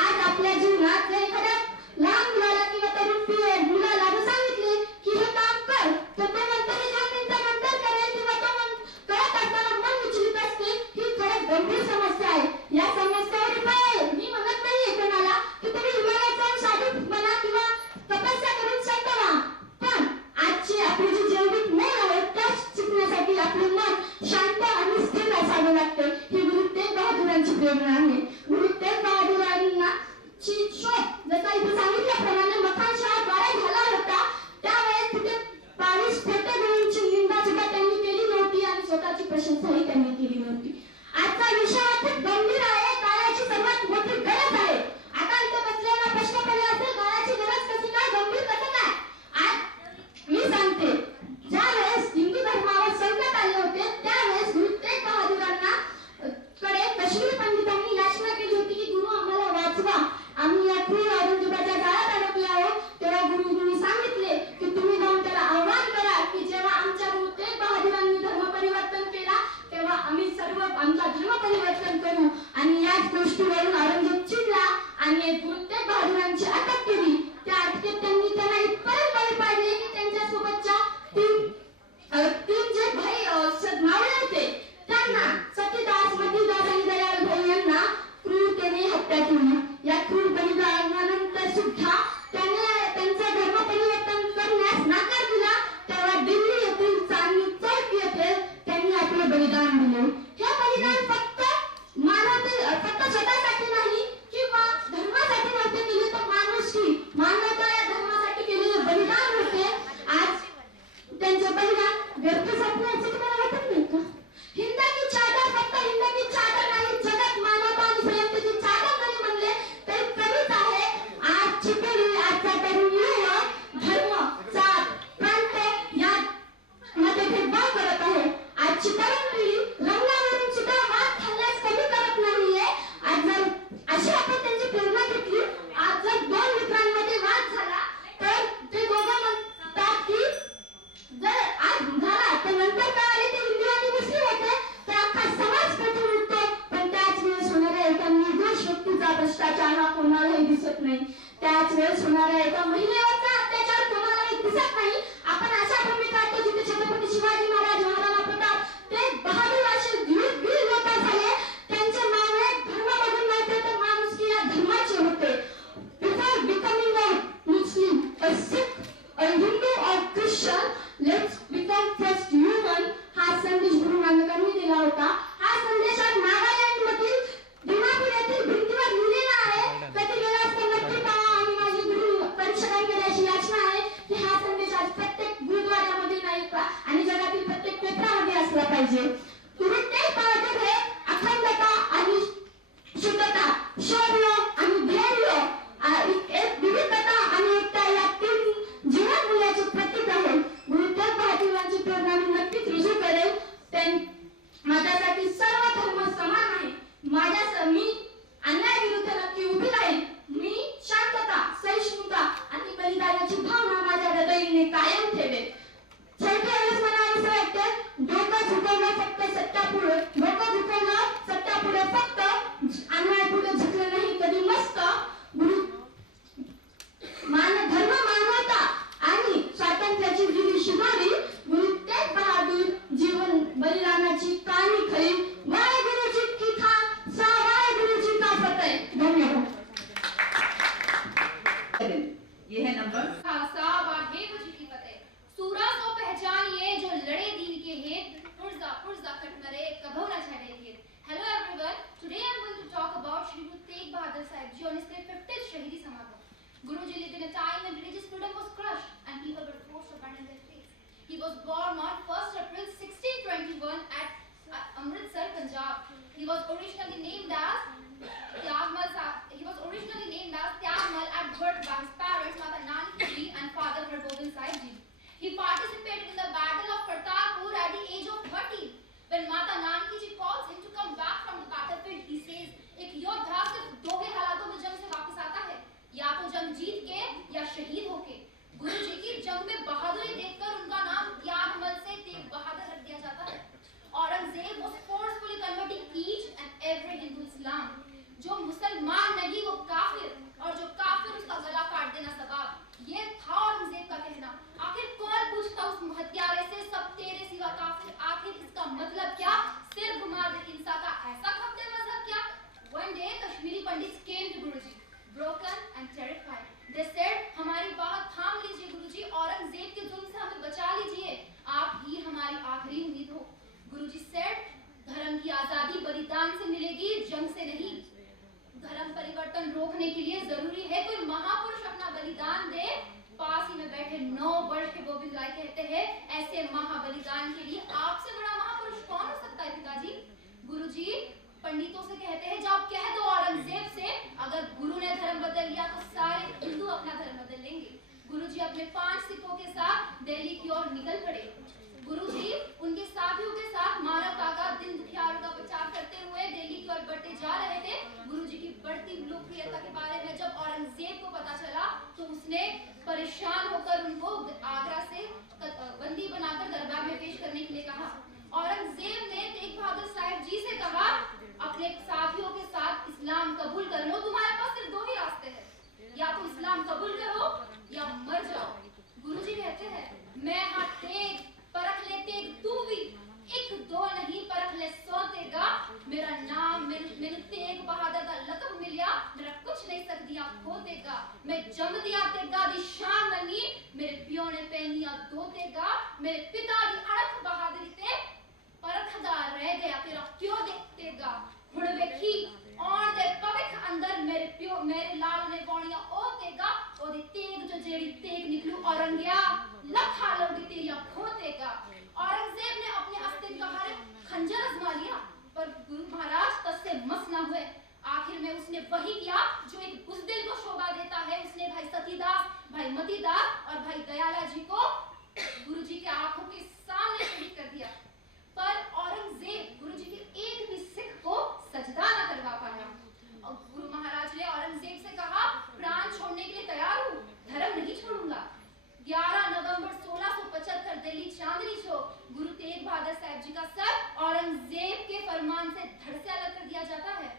आज आपल्या जीवनात जर एखाद्या लहान मुलाला किंवा तरुण मुलाला जर सांगितले की हे काम कर, तर तो म्हणतो मी 2 मिनिटानंतर करेल किंवा तो करत असताना मन विचलित असते. ही खरंच गंभीर समस्या आहे. या समस्येवर उपाय आहे. मी म्हणत नाहीये कोणाला की तुम्ही हिमालयात जाऊन साधू बना किंवा तपस्या करून संत व्हा, पण आजची आपली जी जैविक मन आहे त्या शिकण्यासाठी आपले मन शांत आणि स्थिर असावे लागते. ही गुरु तेग बहादुरांची प्रेरणा आहे. गुरु तेग बहादुरांना शोध जसा इथे सांगितल्याप्रमाणे मखान शाह द्वारा झाला होता, त्यावेळेस तिथे 22 खोटे गुरूंची निंदा सुद्धा त्यांनी केली नव्हती आणि स्वतःची प्रशंसाही त्यांनी केली नव्हती. आजचा विषय खूप गंभीर आहे. काळाची सर्वात मोठी गरज आहे. आता इथे बसलेला प्रश्न पडला असेल, काळाची गरज कशी काय, गंभीर कसं काय? आज मी सांगते, ज्यावेळेस हिंदू धर्मावर संकट आले होते त्यावेळेस गुरु तेग बहादुरांना कडे कश्मीर पंडितांनी याचना केली होती की गुरु आम्हाला वाचवा, आम्ही या क्रूर औरंगजेबाच्या जाळ्यात अडकले आहोत. तेव्हा गुरुजींनी सांगितले की तुम्ही जाऊन त्याला आव्हान करा की जेव्हा आमच्या गुरु तेग बहादुरांनी धर्म परिवर्तन केला तेव्हा आम्ही सर्व आमचा धर्म परिवर्तन करू. आणि याच गोष्टीवरून औरंगजेब चिडला आणि गुरु तेग बहादुरांची अटक केली. त्या अटकेत त्यांनी त्याला इतपर्यंत बळी पाडले की त्यांच्या सोबतच्या तीन जे भाई मावळे होते त्यांना सतीदास, मतीदास आणि दयाळ भाई यांना क्रूरतेने हत्या केली. या क्रूर बलिदानानंतर सुद्धा त्याने त्यांचा धर्म परिवर्तन करण्यास नकार दिला. तेव्हा दिल्ली येथील चांदणी चौक येथे त्यांनी आपले बलिदान दिले. हे बलिदान फक्त स्वतःसाठी नाही किंवा धर्मासाठी नव्हते केले, तर मानवता या धर्मासाठी केलेले बलिदान होते. आज त्यांचे बलिदान व्यर्थ जाण्याचे तुम्हाला वाटत नाही का? हिंद की चादर फक्त हिंद की चादर नाही, जगत मानवता आणि संयमतेची चादर जरी म्हणले तरी कमीच आहे. आजची पिढी, आजचा तरुण युवा धर्म, जात, प्रांत या मध्ये भेदभाव करत आहे. आजची तरुण पिढी रंगावरून सुद्धा वाद घालण्यास कमी करत नाहीये. आज जर अशी आपण त्यांची प्रेरणा घेतली, आज जर 2 मित्रांमध्ये वाद झाला तर ते दोघं म्हणतात की जर आज झाला तर नंतर काय आले ते हिंदू आणि मुस्लिम होते, तर अख्खा समाज पेटून उठतो. पण त्याच वेळेस होणाऱ्या एका निर्दोष व्यक्तीचा भ्रष्टाचार हा कोणालाही दिसत नाही. त्याच वेळेस होणाऱ्या एका महिलेवरचा अत्याचार कोणालाही दिसत नाही. आपण अशा भूमीत राहतो जिथे छत्रपती शिवाजी महाराज, महाराणा प्रताप, तेग बहादूर असे वीर योद्धा झाले. त्यांचे मावळे धर्म बघून नव्हते तर माणुसकी या धर्माचे होते. Before becoming a Muslim, a Sikh, a Hindu or Christian, let's become first human. हा संदेश गुरु नानकांनी दिला होता. हा संदेश आज नागालँड मधील दिमापूर येथील भिंतीवर लिहिलेला आहे. कधी गेला असता नक्की पहा. आणि माझी गुरु परीक्षकांकडे अशी याचना आहे की हा संदेश आज प्रत्येक गुरुद्वारामध्ये नाही का आणि जगातील प्रत्येक पेपरामध्ये असला पाहिजे. गुरु तेग बहादूर हे अखंडता आणि शुद्धता, शौर्य आणि धैर्य, एक विविधता आणि एकता या 3 जीवन मूल्याचे प्रतीक आहे. गुरु तेग बहादुरांची प्रेरणा मी नक्कीच रुजू करेल. माझ्यासाठी सर्व धर्म समान आहे. मी अन्याय विरुद्ध नक्की उभी राहील. मी शांतता, सहिष्णुता आणि बलिदानाची भावना माझ्या हृदयाने कायम ठेवेल. शेवटी एवढंच मला असं वाटतं, डोकं झुकवलं फक्त सत्यापुढे, डोकं झुकवलं सत्यापुढे फक्त, अन्यायापुढे झुकलं नाही कधी नसतं. धर्म, मानवता आणि स्वातंत्र्याची जी शिकवली गुरु तेग बहादूर जीवन बलिदानाची कहाणी खरी. वाहे गुरुजी की खान, वाहे गुरुजी का फतेह. धन्यवाद. ये है नंबर खालसा वाहे गुरुजी की फतेह. सूरा को पहचानिए जो लड़े दीन के हेत, पुरजा कटमरे कभो न छड़े खेत. Hello everyone. Today I am going to talk about Shri Guru Tegh Bahadur Sahib Ji on his 50th Shahidi Samagam. Guruji lived in a time when religious freedom was crushed and people were forced to abandon their faith. He was born on 1st April 1621 at Amritsar, Punjab. He was originally named as Tyagmal at birth by his parents Mata Nani Ji and father Hargobind Sahib Ji. He participated in the Battle of Kartarpur at the age of 30. When Mata Nani Ji calls him to come back from the battlefield, he says, एक योद्धा सिर्फ 2 ही हालातों में जंग से वापस आता है, या तो जंग जीत के या शहीद होके. गुरु जी की जंग में बहादुरी देखकर उनका नाम त्यागमल से तेग बहादुर रख दिया जाता है. Aurangzeb was forcefully converting each and every Hindu Islam. जो मुसलमान broken and terrified. They said, हमारी बात थाम लीजिए गुरुजी, औरंगजेब के जुल्म से हमें बचा लीजिए, आप ही हमारी आखिरी उम्मीद हो. गुरुजी said, धर्म की आजादी बलिदान से मिलेगी, जंग से नहीं. धर्म परिवर्तन रोकने के लिए जरूरी है कोई महापुरुष अपना बलिदान दे. पास ही में बैठे 9 वर्ष के गोविंद राय कहते हैं, ऐसे महाबलिदान के लिए आपसे बड़ा महापुरुष कौन हो सकता है पिताजी? गुरुजी पंडितों से कहते हैं, जाओ कह दो औरंगजेब से, अगर गुरु ने धर्म बदल लिया तो सारे हिंदू अपना धर्म बदल लेंगे. गुरुजी अपने 5 सिखों के साथ दिल्ली की ओर निकल पड़े. गुरुजी उनके साथियों के साथ मानवता का, दिन दुखियारों का प्रचार करते हुए दिल्ली की ओर बढ़ते जा रहे थे. गुरुजी की बढ़ती लोकप्रियता के बारे में जब औरंगजेब को पता चला तो उसने परेशान होकर उनको आगरा से बंदी बनाकर दरबार में पेश करने के लिए कहा. औरंगजेब ने तेग बहादुर साहब जी से कहा, अपने साथियों के साथ इस्लाम कबूल कर लो, तुम्हारे पास सिर्फ 2 ही रास्ते हैं, या तो इस्लाम कबूल करो या मर जाओ. गुरुजी कहते हैं, मैं हाँ तेग परख ले तेग तू भी, 1-2 नहीं परख ले 100 तेगा. मेरा नाम मैंने तेग बहादुर का लक़ब मिलिया, मेरा कुछ नहीं सक दिया खो तेगा. मैं जम दिया तेगा दी शान बनी, मेरे पियो ने पहनिया 2 तेगा. मेरे पिता दी अड़क बहादुरी ते परखदार रह गया तेरा प्यो देखतेगा. हुण वेखी और दे भविख अंदर मेरे प्यो मेरे लाल ने पौनिया ओ तेगा. ओदी तेग जो जेड़ी तेग निकलू औरंगिया, लखा लोग तेरिया खोतेगा. औरंगजेब ने अपने अस्तिन का हारे खंजर आजमा लिया, पर गुरु महाराज तस्से मस न हुए. आखिर में उसने वही किया जो एक बुज़दिल को शोभा देता है. उसने भाई सतीदास, भाई मतीदास और भाई दयाला जी को गुरुजी के आंखों के सामने शहीद कर दिया. पर औरंगजेब गुरुजी के एक भी सिख को सजदा न करवा पाया. और गुरु महाराज ने औरंगजेब से कहा, प्राण छोड़ने के लिए तैयार हूँ, धर्म नहीं छोड़ूंगा. 11 नवंबर 1675 दिल्ली चांदनी चौक गुरु तेग बहादुर साहब जी का सर औरंगजेब के फरमान से धड़ से अलग कर दिया जाता है.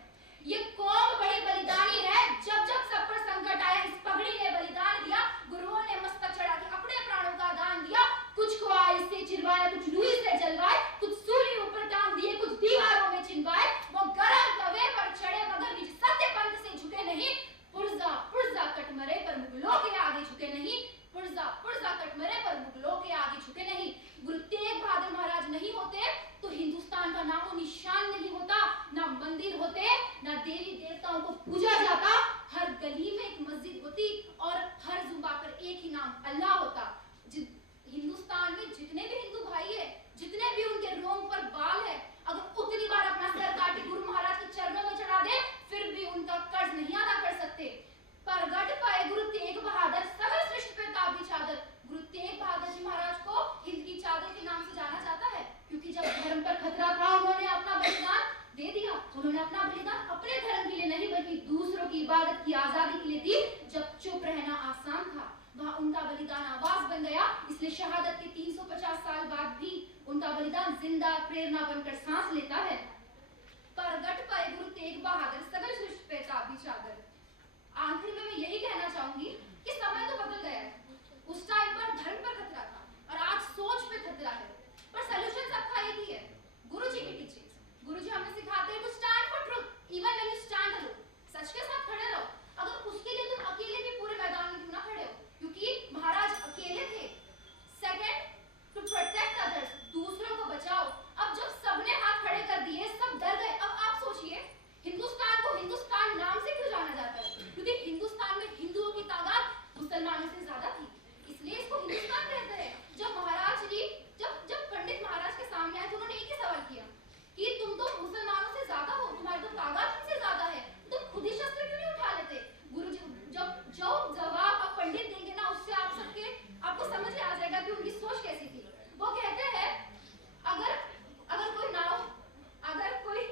ये कौम बड़ी बलिदानी है, जब जब सब पर संकट आया इस पगड़ी ने बलिदान दिया. गुरुओं ने मस्तक चढ़ा के अपने प्राणों का दान दिया. कुछ को आग से चिरवाया, कुछ रुई से जलवाए, कुछ सूली ऊपर टांग दिए, कुछ दीवारों में चिनवाए. वो गरम तवे पर चढ़े मगर निज सत्य पंथ से झुके नहीं. पुर्जा पुर्जा कट मरे पर मुगलों के आगे झुके नहीं. पुर्जा पुर्जा कट मरे पर मुगलों के आगे झुके नहीं. गुरु तेग बहादुर महाराज नहीं होते तो हिंदुस्तान का नामो निशान नहीं होता. ना मंदिर होते, ना देवी देवताओं को पूजा जाता. हर गली में एक मस्जिद होती और हर जुबा पर एक ही नाम अल्लाह होता. हिंदुस्तान में जितने भी हिंदू भाई है, जितने भी उनके रोम पर बाल है, अगर उतनी बार अपना सर काट गुरु महाराज के चरणों में चढ़ा दे, फिर भी उनका कर्ज नहीं अदा कर सकते. परगट पाए गुरु तेग बहादुर सगल सृष्टि पे ताबी चादर. गुरु तेग बहादुर जी महाराज को हिंद की चादर के नाम से जाना जाता है, क्योंकि जब धर्म पर खतरा था उन्होंने अपना बलिदान दे दिया. उन्होंने अपना बलिदान अपने धर्म के लिए नहीं बल्कि दूसरों की इबादत की आजादी के लिए दी. जब चुप रहना आसान था वहाँ उनका बलिदान आवाज बन गया. इसलिए शहादत के 350 साल बाद भी उनका बलिदान जिंदा प्रेरणा बनकर सांस लेता है. परगट पाए गुरु तेग बहादुर सगल सृष्टि पे ताबी चादर. आखिर में मैं यही कहना चाहूंगी कि समय तो बदल गया है. उस टाइम पर धर्म पर खतरा था और आज सोच पे खतरा है, पर सॉल्यूशन सबका एक ही है, गुरुजी की टीचिंग्स. गुरुजी हमें सिखाते हैं to stand for truth even when you stand alone. सच के साथ खड़े रहो, अगर उसके लिए तुम अकेले भी पूरे मैदान में क्यों ना खड़े हो, क्योंकि महाराज अकेले थे. सेकंड, टू प्रोटेक्ट अदर्स, दूसरों को बचाओ. अब जब सबने हाथ खड़े कर दिए, सब डर गए. अब आप सोचिए, हिंदुस्तान को हिंदुस्तान नाम से क्यों जाना जाता है? क्योंकि हिंदुस्तान में हिंदुओं की तादाद मुसलमानों से ज्यादा थी, इसलिए इसको हिंदुस्तान कहते हैं. जब महाराज जी जब पंडित महाराज के सामने आए तो उन्होंने एक ही सवाल किया कि तुम तो मुसलमानों से ज्यादा हो, तुम्हारी तो तादाद हमसे ज्यादा है, तुम खुद ही शस्त्र क्यों नहीं उठा लेते? गुरुजी जब जो जवाब आप पंडित देंगे ना, उससे आप सबके आपको समझ आ जाएगा कि उनकी सोच कैसी थी. वो कहते हैं अगर कोई नाव अगर कोई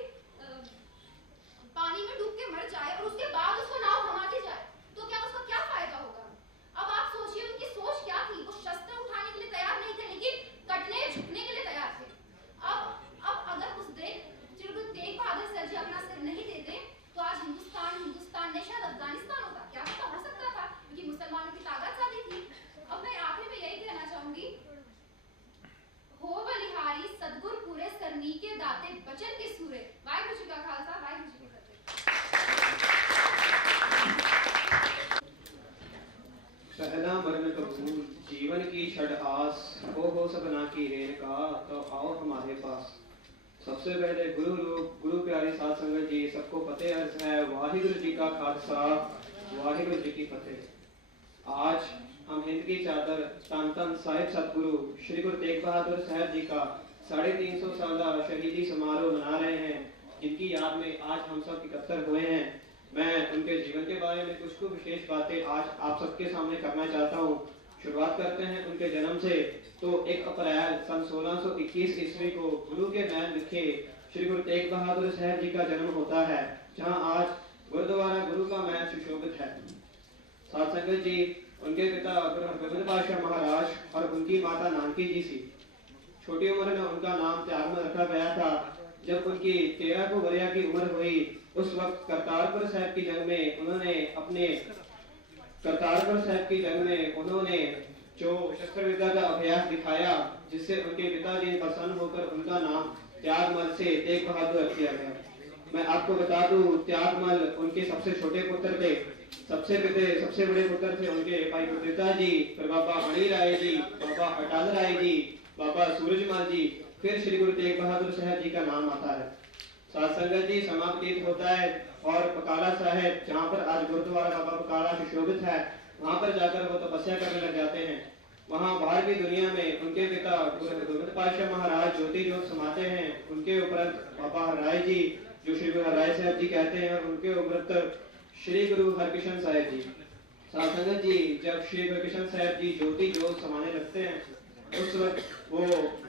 पानी में डूब के मर जाए और उसके बाद उसको नाव थमा दी जाए तो क्या उसका क्या फायदा होगा? अब आप सोचिए उनकी सोच क्या थी. वो शस्त्र उठाने के लिए तैयार नहीं थे, लेकिन कटने झुकने के लिए तैयार थे. अब अगर उस दिन गुरु तेग बहादुर सर जी अपना सिर नहीं देते तो आज हिंदुस्तान नहीं शायद अफगानिस्तान होता. क्या पता हो सकता था, क्योंकि मुसलमानों की ताकत ज्यादा थी. अब मैं आखिर में यही कहना चाहूंगी, हो बलिहारी सदगुर पूरे सरनी के दाते बचन के सूरे. वाहिगुरु जी का खालसा, वाहिगुरु जी की फतेह. हमारे पास। सबसे पहले गुरु रूप गुरु प्यारी साध संगत जी, सबको फतेह अर्ज है। वाहिगुरु जी का खालसा, वाहिगुरु जी की फतेह। आज हम हिंद की चादर तन तन साहिब सतगुरु श्री गुरु तेग बहादुर साहब जी का 350 साला शहीदी समारोह मना रहे हैं, जिनकी याद में आज हम सब इकट्ठा हुए हैं। मैं उनके जीवन के बारे में कुछ विशेष बातें आज आप सबके सामने करना चाहता हूँ। शुरुआत करते हैं उनके जन्म से। तो 1 अप्रैल सन 1621 ईस्वी को गुरु के महल विखे श्री गुरु तेग बहादुर साहब जी का जन्म होता है, जहां आज गुरुद्वारा गुरु का महल सुशोभित है। साध संगत जी, उनके पिता गुरु हरगोबिंद पातशाह महाराज और उनकी माता नानकी जी सी। छोटी उम्र में उनका नाम त्यागमल रखा गया था। जब उनकी 13 वर्ष की उम्र हुई, उस वक्त करतारपुर साहब की जंग में उन्होंने जो शस्त्र विद्या का अभ्यास दिखाया, जिससे उनके पिताजी ने प्रसन्न होकर उनका नाम त्यागमल से तेग बहादुर रख दिया गया। मैं आपको बता दूं, त्यागमल उनके सबसे छोटे पुत्र थे। सबसे बड़े पुत्र थे उनके भाई पिताजी, फिर बाबा मणि राय जी, बाबा अटल राय जी, बाबा सूरजमल जी, फिर श्री गुरु तेग बहादुर साहब जी का नाम आता है। साध संगत जी, समाप्त होता है और बकाला साहब, जहाँ पर आज गुरुद्वारा बाबा बकाला सुशोभित है, वहाँ पर जाकर वो तपस्या करने लग जाते हैं। वहाँ बाहर की दुनिया में उनके पिता गुरु हरगोबिंद पातशाह महाराज ज्योति ज्योत समाते हैं। उनके उपरांत बाबा हरराय जी, जो श्री गुरु हरराय साहब जी कहते हैं, और उनके उपरांत श्री गुरु हरकिशन साहब जी। साध संगत जी, जब श्री हरकिशन साहब जी ज्योति ज्योत समाने लगते हैं, उस वक्त वो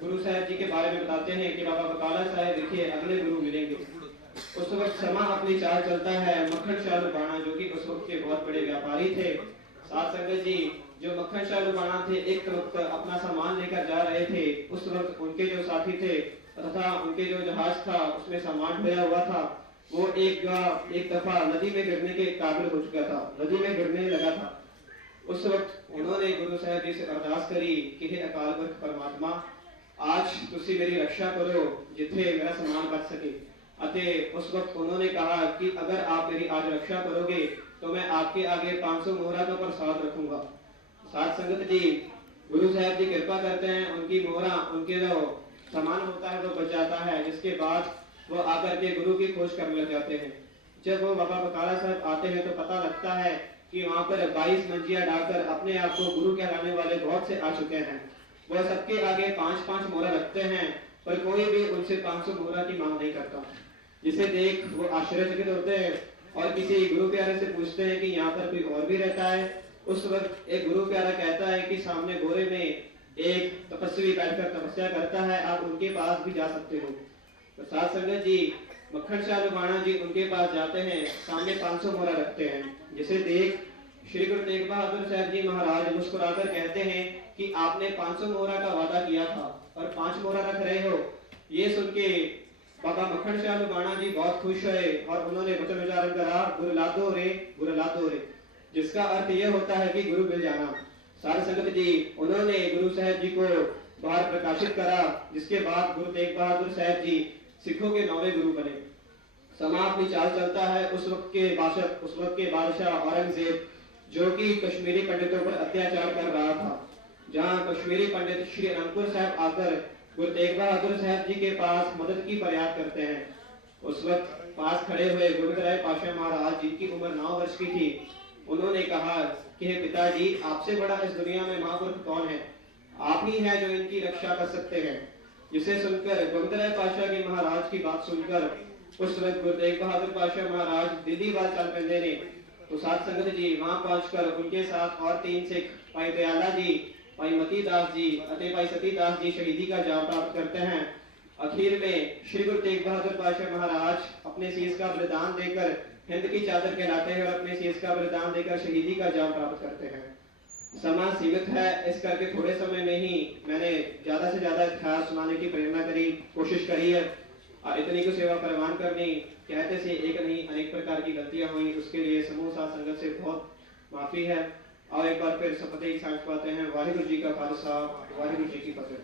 गुरु साहब जी के बारे में बताते हैं कि बाबा बकाला साहब देखिए अगले गुरु मिलेंगे। उस वक्त समा अपनी चाल चलता है। मक्खन शाह लुबाना, जो कि उस वक्त के बहुत बड़े व्यापारी थे। साध संगत जी, जो मक्खन शाह लुबाना थे, एक वक्त अपना सामान लेकर जा रहे थे। उस वक्त उनके जो साथी थे तथा उनके जो जहाज था उसमें सामान ढोया हुआ था, वो एक दफा नदी में गिरने के काबिल हो चुका था, नदी में गिरने लगा था। उस वक्त उन्होंने गुरु साहब जी से अरदास करी कि हे अकाल पुरख परमात्मा, आज तुसी मेरी रक्षा करो जिथे मेरा सामान बच सके। अतः उस वक्त उन्होंने कहा कि अगर आप मेरी आज रक्षा करोगे तो मैं आपके आगे 500 मोहरा का प्रसाद रखूंगा। साध संगत जी, गुरु साहब जी कृपा करते हैं, उनकी मोहरा, उनके जो सामान होता है वो बच जाता है, जिसके बाद वो आकर के गुरु की खोज करने लग जाते हैं। जब वो बाबा बकाला साहब आते हैं तो पता लगता है कि वहाँ पर 22 मंजिया डाकर अपने आप को गुरु कहलाने वाले बहुत से आ चुके हैं। वह सबके आगे 5-5 मोहरा रखते हैं, पर कोई भी उनसे 500 मोहरा की मांग नहीं करता, जिसे देख वो आश्चर्यचकित होते हैं और किसी गुरु प्यारे से पूछते हैं कि यहाँ पर कोई और भी रहता है। उस वक्त एक गुरु प्यारा कहता है कि सामने गोरे में एक तपस्वी बैठकर तपस्या करता है, आप उनके पास भी जा सकते हो। तो साध संगत जी, मक्खन शाह लुबाना जी उनके पास जाते हैं, सामने 500 मोहरा रखते हैं, जिसे देख श्री गुरु तेग बहादुर साहब जी महाराज मुस्कुराकर कहते हैं कि आपने 500 मोहरा का वादा किया था और 5 मोहरा रख रहे हो। ये सुन के बाबा मक्खन शाह लुबाना जी बहुत खुश हुए और उन्होंने वचन उच्चारण करा, गुरु लादो रे, जिसका अर्थ यह होता है कि गुरु मिल जाना। साध संगत जी, उन्होंने गुरु साहब जी को बाहर प्रकाशित करा, जिसके बाद गुरु तेग बहादुर साहब जी सिखों के 9वें गुरु बने। समा अपनी चाल चलता है। उस वक्त के बादशाह औरंगजेब, जो कि कश्मीरी पंडितों पर अत्याचार कर रहा था, जहां कश्मीरी पंडित श्री अनंतपुर साहब आकर गुरु तेग बहादुर साहब जी के पास मदद की फरियाद करते हैं। उस वक्त पास खड़े हुए गुरुदराय पातशाह महाराज, जिनकी उम्र 9 वर्ष की थी, उन्होंने कहा कि हे पिताजी, आपसे बड़ा इस दुनिया में महापुरुष कौन है? आप ही हैं जो इनकी रक्षा कर सकते हैं। जिसे सुनकर गुरुदराय पातशाह के महाराज की बात सुनकर उस वक्त गुरु तेग बहादुर पातशाह महाराज दिल्ली वाल चल पेंदे ने। तो साध संगत जी, वहां पहुंचकर उनके साथ और 3 सिख, भाई दयाला जी, भाई मती दास जी और भाई सती दास जी शहीदी का जाम प्राप्त करते हैं। आखिर में श्री गुरु तेग बहादुर पातशाह महाराज अपने शीश का बलिदान देकर हिंद की चादर कहलाते हैं और अपने शीश का बलिदान देकर शहीदी का जाम प्राप्त करते हैं। समय सीमित है, इस करके थोड़े समय में ही मैंने ज्यादा से ज्यादा इतिहास सुनाने की प्रेरणा करी, कोशिश करी है। इतनी को सेवा परवान करनी, कहते से एक नहीं अनेक प्रकार की गलतियां हुई, उसके लिए समूह साध संगत से बहुत माफी है। और एक बार फिर शपथ एक साथ पाते हैं, वाहिगुरु जी का खालसा, वाहिगुरु जी की फतेह।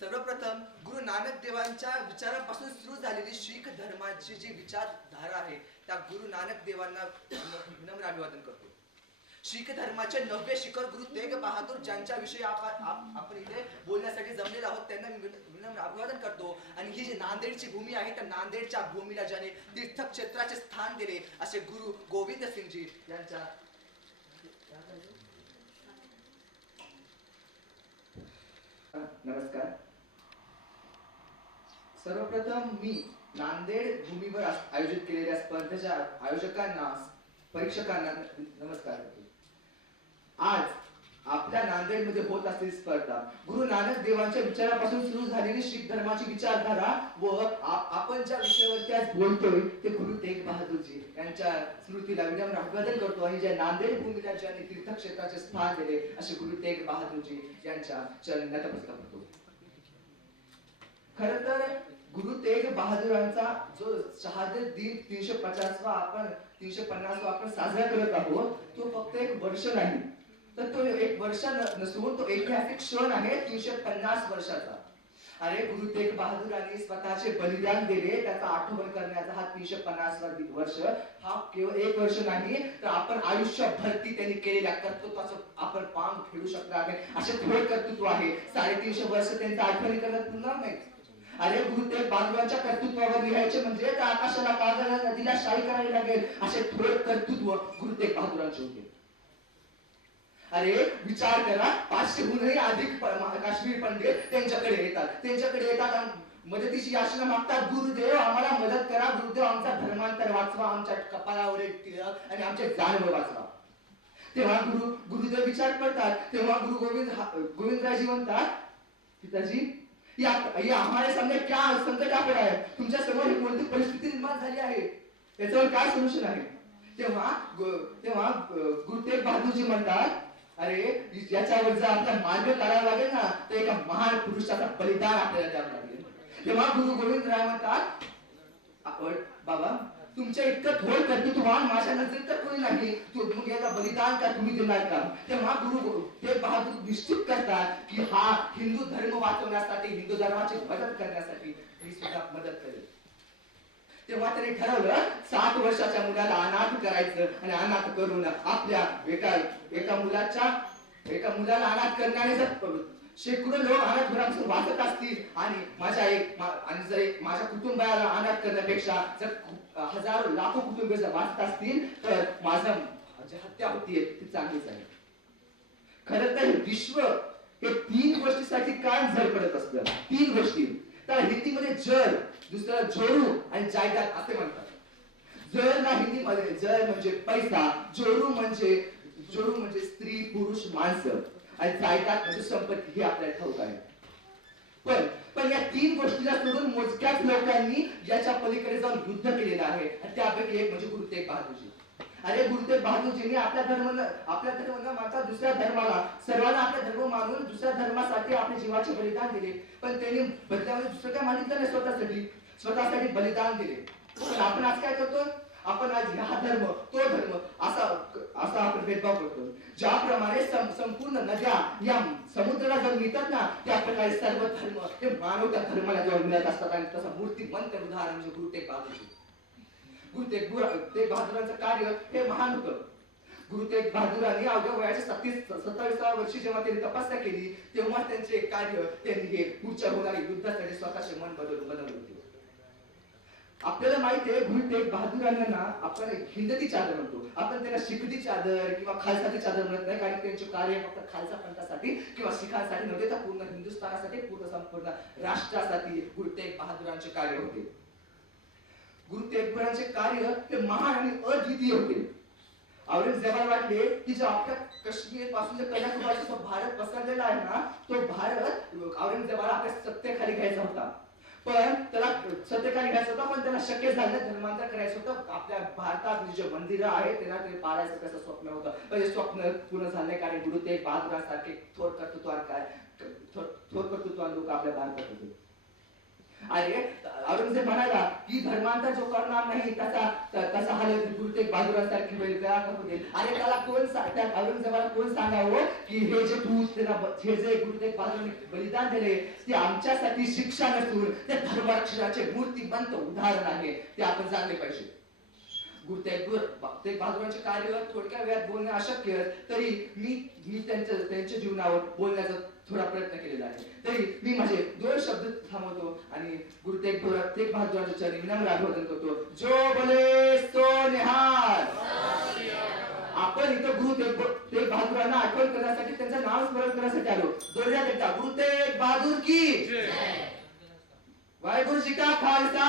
सर्वप्रथम गुरु नानक देवांच्या विचारापासून सुरू झालेली शीख धर्माची जी विचारधारा आहे, त्या गुरु नानक देवांना विनम्र अभिवादन करतो। शीख धर्माचे 9वे शिखर गुरु तेग बहादूर ज्यांच्याविषयी आपण इथे बोलण्यासाठी जमलेलो आहोत त्यांना मी विनम्र अभिवादन करतो. आणि ही जी नांदेडची भूमी आहे त्या नांदेडच्या भूमीला ज्याने तीर्थक्षेत्राचे स्थान दिले असे गुरु गोविंद सिंगजी यांच्या नमस्कार. सर्वप्रथम मी नांदेड भूमीवर आयोजित केलेल्या स्पर्धेच्या आयोजकांना परीक्षकांना नमस्कार करतो. आज आपल्या नांदेडमध्ये होत असलेली स्पर्धा गुरु नानक देवांच्या विचारापासून सुरू झालेली शीख धर्माची विचारधारा व आपण ज्या विषयावरती आज बोलतोय ते गुरु तेग बहादूरजी यांच्या स्मृतीला विनम्र अभिवादन करतो. आणि ज्या नांदेड भूमीला ज्यांनी तीर्थक्षेत्राचे स्थान दिले असे गुरु तेग बहादूरजी यांच्या चरणी नतमस्तक होतो. खर तर गुरु तेग बहादुरांचा जो शहादत दिन 350वा आपण साजरा करत आहोत तो फक्त एक वर्ष नाही तर तो एक वर्ष नसून तो ऐतिहासिक क्षण आहे 350 वर्षाचा. अरे गुरु तेग बहादुरांनी स्वतःचे बलिदान दिले त्याचा आठवण करण्याचा हा 350वा वर्ष हा केवळ एक वर्ष नाही तर आपण आयुष्यभर त्यांनी केलेल्या कर्तृत्वाचं आपण पांग खेळू शकणार नाही असे थोडे कर्तृत्व आहे. 350 वर्ष त्यांचा आठवणी करण्यात पुन्हा नाही. अरे गुरु तेग बहादुरांच्या कर्तृत्वावर लिहायचे म्हणजे त्या आकाशाला कागदाला नदीला शाही करावी लागेल असे थोडे कर्तृत्व गुरु तेग बहादुरांचे होते. अरे विचार करा 500हूनही अधिक काश्मीर पंडित त्यांच्याकडे येतात आणि मदतीची याचना मागतात. गुरुदेव आम्हाला मदत करा, गुरुदेव आमचा धर्मांतर वाचवा, आमच्या कपाळावरील टिळक आणि आमचे जानवे वाचवा. तेव्हा गुरुदेव विचार करतात. तेव्हा गुरु गोविंदराजी म्हणतात पिताजी या हमारे सामने क्या संकट आ पड़ा है, तुमच्या समोर ही कोणती परिस्थिती निर्माण झाली आहे याच्यावर काय सोल्युशन आहे. तेव्हा गुरु तेग बहादूरजी म्हणतात अरे याच्यावर जर आपला मार्ग काढावा लागेल ना तर एका महान पुरुषाचा बलिदान आपल्याला द्यावं लागेल. तेव्हा गुरु गोविंदराय म्हणतात बाबा तुमच्या इतकं थोड कर्तृत्ववान माझ्या नजरेत तर कोणी नाही, मग याला बलिदान का तुम्ही देणार का. तेव्हा गुरु तेग बहादूर निश्चित करतात की हा हिंदू धर्म वाचवण्यासाठी हिंदू धर्माची मदत करण्यासाठी मी सुद्धा मदत करेल. तेव्हा त्यांनी ठरवलं 7 वर्षाच्या मुलाला अनाथ करायचं आणि अनाथ करून आपल्या एका मुलाला अनाथ करण्याने जर शेकडो लोक अनाथ घरापासून वाचत असतील आणि माझ्या कुटुंबाला अनाथ करण्यापेक्षा जर हजारो लाखो कुटुंब जर वाचत असतील तर माझं जी हत्या होतीये ती चांगलीच आहे. खरं तर विश्व हे 3 गोष्टीसाठी काय झडपडत असतं. 3 गोष्टी तर हिंदीमध्ये जर दुसरं जोरू आणि जायदाद असे म्हणतात. जर ना हिंदीमध्ये जर म्हणजे पैसा, जोरू म्हणजे स्त्री पुरुष माणसं आणि जायदाद म्हणजे संपत्ती ही आपल्याला ठाऊक आहे. पण या 3 गोष्टीला सोडून मोजक्याच लोकांनी याच्या पलीकडे जाऊन युद्ध केलेलं आहे आणि त्यापैकी एक म्हणजे गुरु तेग बहादूरजी. अरे गुरु तेग बहादूरजींनी आपल्या धर्म न मानता दुसऱ्या धर्माला सर्वांना आपला धर्म मानून दुसऱ्या धर्मासाठी आपल्या जीवाचे बलिदान दिले. पण त्यांनी बदल्यामध्ये दुसरं काय मागितलं नाही, स्वतःसाठी बलिदान दिले. पण आपण आज काय करतो, आपण आज हा धर्म तो धर्म असा आपण भेदभाव करतो. ज्याप्रमाणे संपूर्ण नद्या या समुद्राला जर मिळतात ना त्या प्रकारे सर्व धर्म हे मानव त्या धर्माला जेव्हा मिळत असतात. आणि तसं मूर्तिमंत उदाहरण म्हणजे गुरु तेग बहादूरजी. गुरु तेग बहादुरांचं कार्य हे महान होतं. गुरु तेग बहादुरांनी अवघ्या वयाच्या 27व्या वर्षी जेव्हा त्यांनी तपस्या केली तेव्हा त्यांचे कार्य त्यांनी हे पुढच्या होणाऱ्या युद्धासाठी स्वतःचे मन बनवले होते. आपल्याला माहिती आहे गुरु तेग बहादुरांना ना आपण हिंदती चादर म्हणतो, आपण त्यांना शिखदी चादर किंवा खालसाची चादर म्हणत नाही, कारण त्यांचे कार्य फक्त खालसा पंथासाठी किंवा शिखांसाठी नव्हते तर पूर्ण हिंदुस्थानासाठी पूर्ण संपूर्ण राष्ट्रासाठी गुरु तेग बहादुरांचे कार्य होते. गुरु तेग बहादुरांचे कार्य हे महान आणि अद्वितीय होते. औरंगजेबाला वाटले की जो आपल्या काश्मीर पासून जे कन्याकुमारीचा भारत पसरलेला आहे ना तो भारत औरंगजेबाला आपल्या सत्तेखाली घ्यायचा होता. पण त्याला सत्तेखाली घ्यायचं होतं पण त्याला शक्य झालं धर्मांतर करायचं होतं. आपल्या भारतात जे मंदिरं आहेत त्यांना ते पाडायचं त्याचं स्वप्न होतं. पण हे स्वप्न पूर्ण झालंय कारण गुरु तेग बहादुरांसारखे थोर कर्तृत्वान लोक आपल्या भारतात होते. अरे औरंगजेब म्हणाला की धर्मांतर जो करणार नाही त्याचा हालत गुरु तेग बहादुरांसारखी होईल का होईल. अरे त्याला त्या औरंगजेबाला कोण सांगावं की हे जे गुरु तेग बहादुरांनी बलिदान दिले ते आमच्यासाठी शिक्षा नसून ते धर्मरक्षणाचे मूर्तिमंत उदाहरण आहे, ते आपण जाणले पाहिजे. गुरु तेग बहादुरांचे कार्य थोडक्या वेळात बोलणे अशक्य, तरी मी त्यांच्या जीवनावर बोलण्याचा थोडा प्रयत्न केलेला आहे. तरी मी माझे 2 शब्द थांबवतो आणि गुरु तेग बहादुरांच्या चरणी विनम्र अभिवादन करतो. जो बोले सो निहाल. आपण इथं गुरु तेग बहादुरांना आठवण करण्यासाठी, त्यांचं नाव स्मरण करण्यासाठी आलो. जोरदार एकदा गुरु तेग बहादूर की जय. वाहेगुरु जी का खालसा.